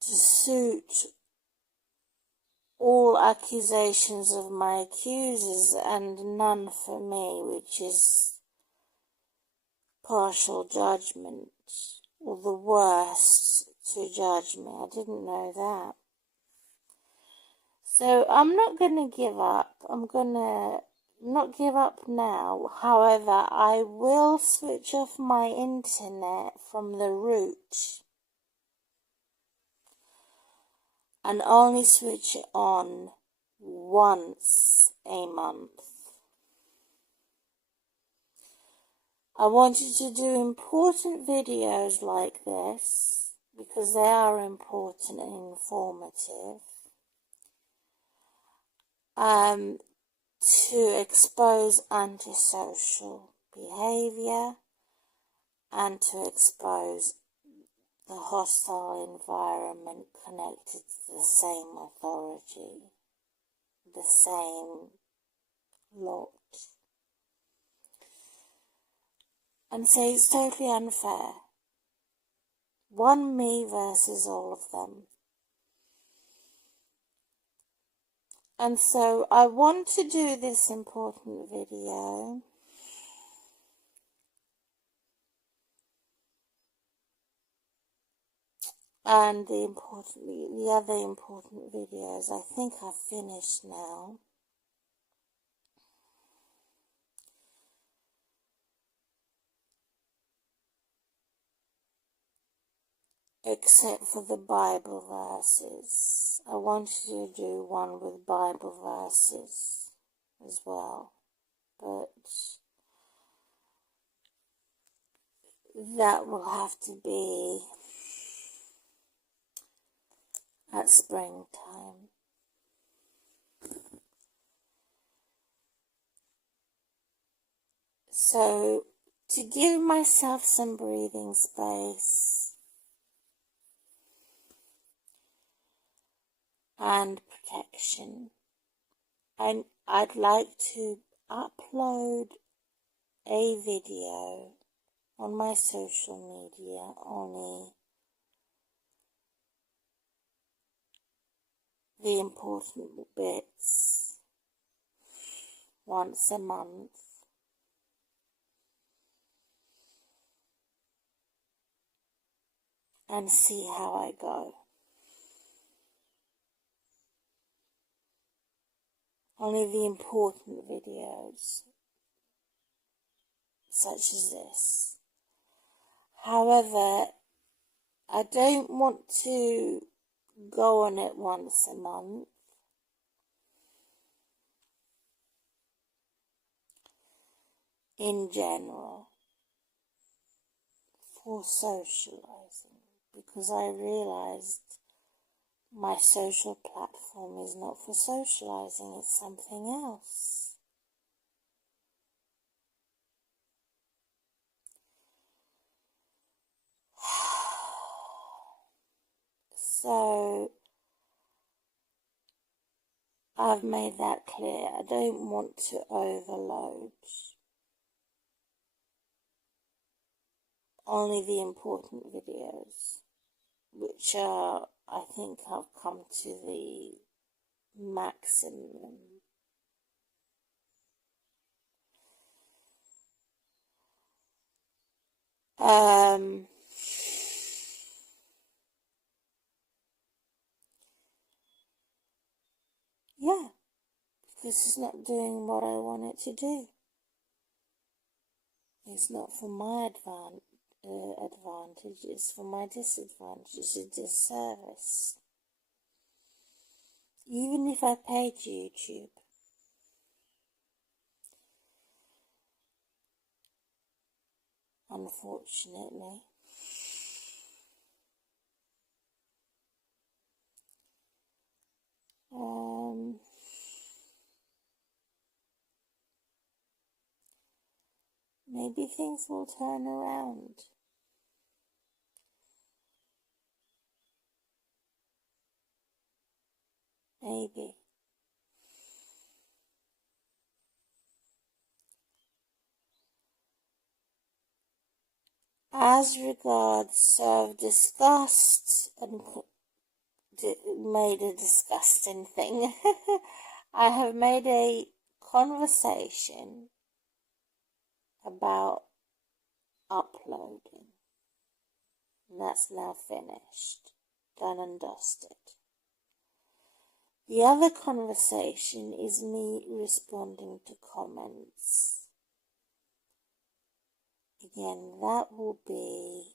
to suit all accusations of my accusers and none for me, which is partial judgment, or the worst to judge me. I didn't know that. So I'm not going to give up. I'm going to not give up now. However, I will switch off my internet from the root and only switch it on once a month. I wanted to do important videos like this because they are important and informative. To expose antisocial behaviour and to expose the hostile environment connected to the same authority, the same lot. And say it's totally unfair. One me versus all of them. And so I want to do this important video And the other important videos, I think I've finished now. Except for the Bible verses. I wanted to do one with Bible verses as well, but that will have to be at springtime. So, to give myself some breathing space and protection, I'd like to upload a video on my social media, only the important bits, once a month. And see how I go. Only the important videos, such as this. However, I don't want to go on it once a month. In general, for socializing, because I realized my social platform is not for socializing, it's something else. So, I've made that clear. I don't want to overload. Only the important videos, which are, I think I've come to the maximum. Yeah, because it's not doing what I want it to do. It's not for my advantage, it's for my disadvantage, it's a disservice. Even if I paid YouTube, unfortunately. Maybe things will turn around. Maybe. As regards, I've discussed and made a disgusting thing. I have made a conversation about uploading. And that's now finished. Done and dusted. The other conversation is me responding to comments. Again, that will be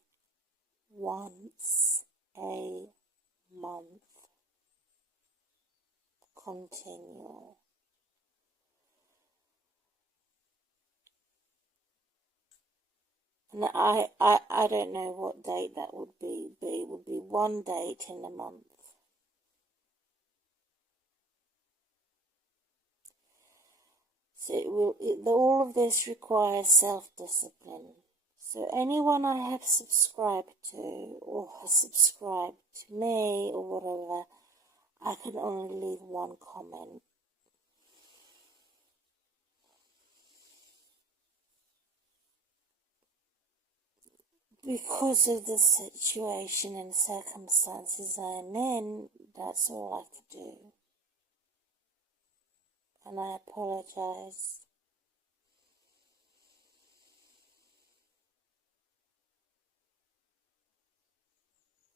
once a month. Continual. And I don't know what date that would be, but it would be one date in a month. So all of this requires self-discipline. So anyone I have subscribed to, or has subscribed to me, or whatever, I can only leave one comment. Because of the situation and circumstances I am in, that's all I could do. And I apologize.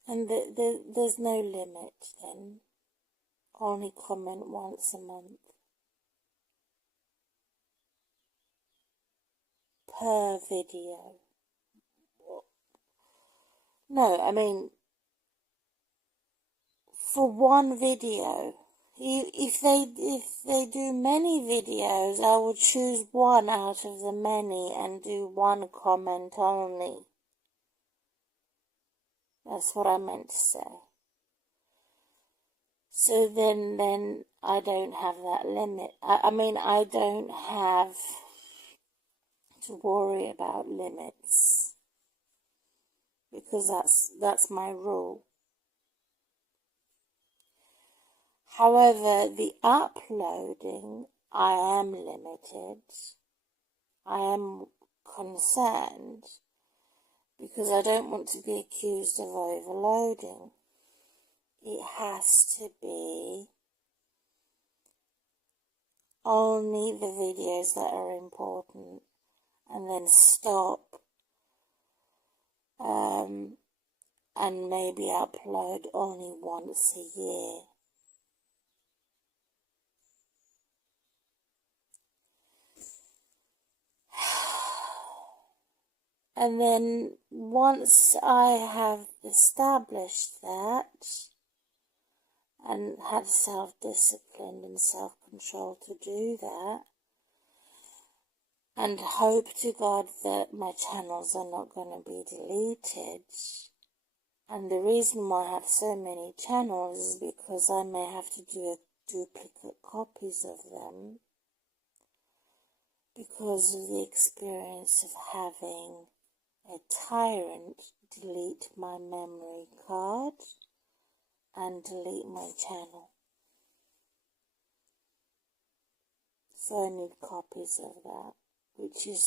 And there's no limit then. Only comment once a month. Per video. No, I mean, for one video. If they do many videos, I would choose one out of the many and do one comment only. That's what I meant to say. So then I don't have that limit. I mean, I don't have to worry about limits, because that's my rule. However, the uploading, I am limited. I am concerned because I don't want to be accused of overloading. It has to be only the videos that are important, and then stop and maybe upload only once a year. And then once I have established that and had self-discipline and self-control to do that, and hope to God that my channels are not going to be deleted. And the reason why I have so many channels is because I may have to do duplicate copies of them because of the experience of having a tyrant delete my memory card and delete my channel. So I need copies of that, which is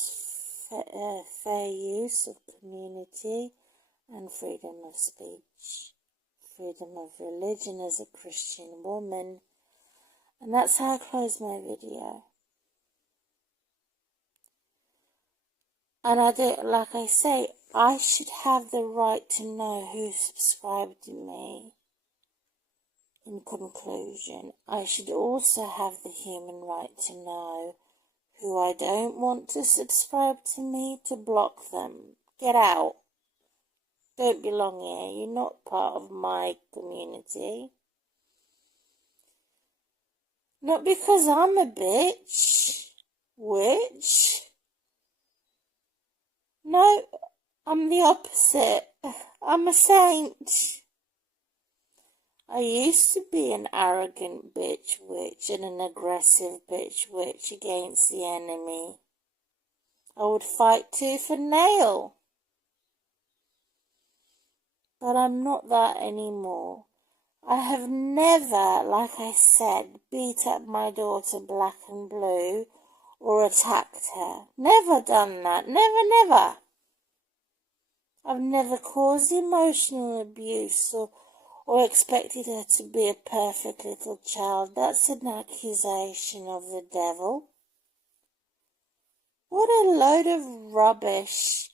fair use of community and freedom of speech, freedom of religion as a Christian woman. And that's how I close my video. And like I say, I should have the right to know who subscribed to me. In conclusion, I should also have the human right to know who I don't want to subscribe to me, to block them. Get out. Don't belong here. You're not part of my community. Not because I'm a bitch. Witch. No, I'm the opposite. I'm a saint. I used to be an arrogant bitch witch and an aggressive bitch witch against the enemy. I would fight tooth and nail. But I'm not that anymore. I have never, like I said, beat up my daughter black and blue or attacked her. Never done that. Never. I've never caused emotional abuse or expected her to be a perfect little child. That's an accusation of the devil. What a load of rubbish.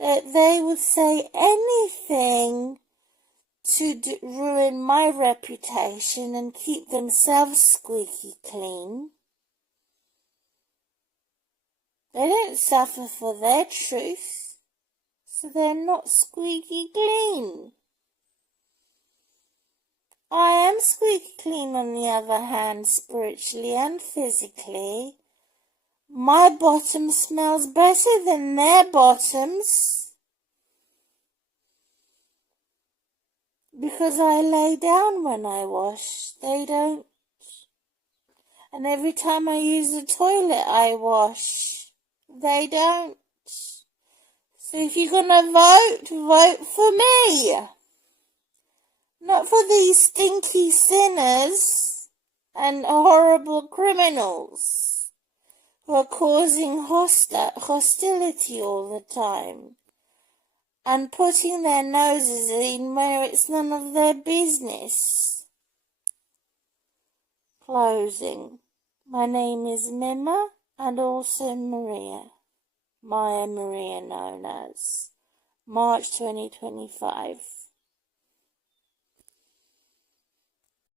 That they would say anything to ruin my reputation and keep themselves squeaky clean. They don't suffer for their truth, so they're not squeaky clean. I am squeaky clean, on the other hand, spiritually and physically. My bottom smells better than their bottoms, because I lay down when I wash. They don't. And every time I use the toilet, I wash. They don't. So if you're gonna vote for me. Not for these stinky sinners and horrible criminals who are causing hostility all the time and putting their noses in where it's none of their business. Closing. My name is Mima and also Maria. Maya Maria known as. March 2025.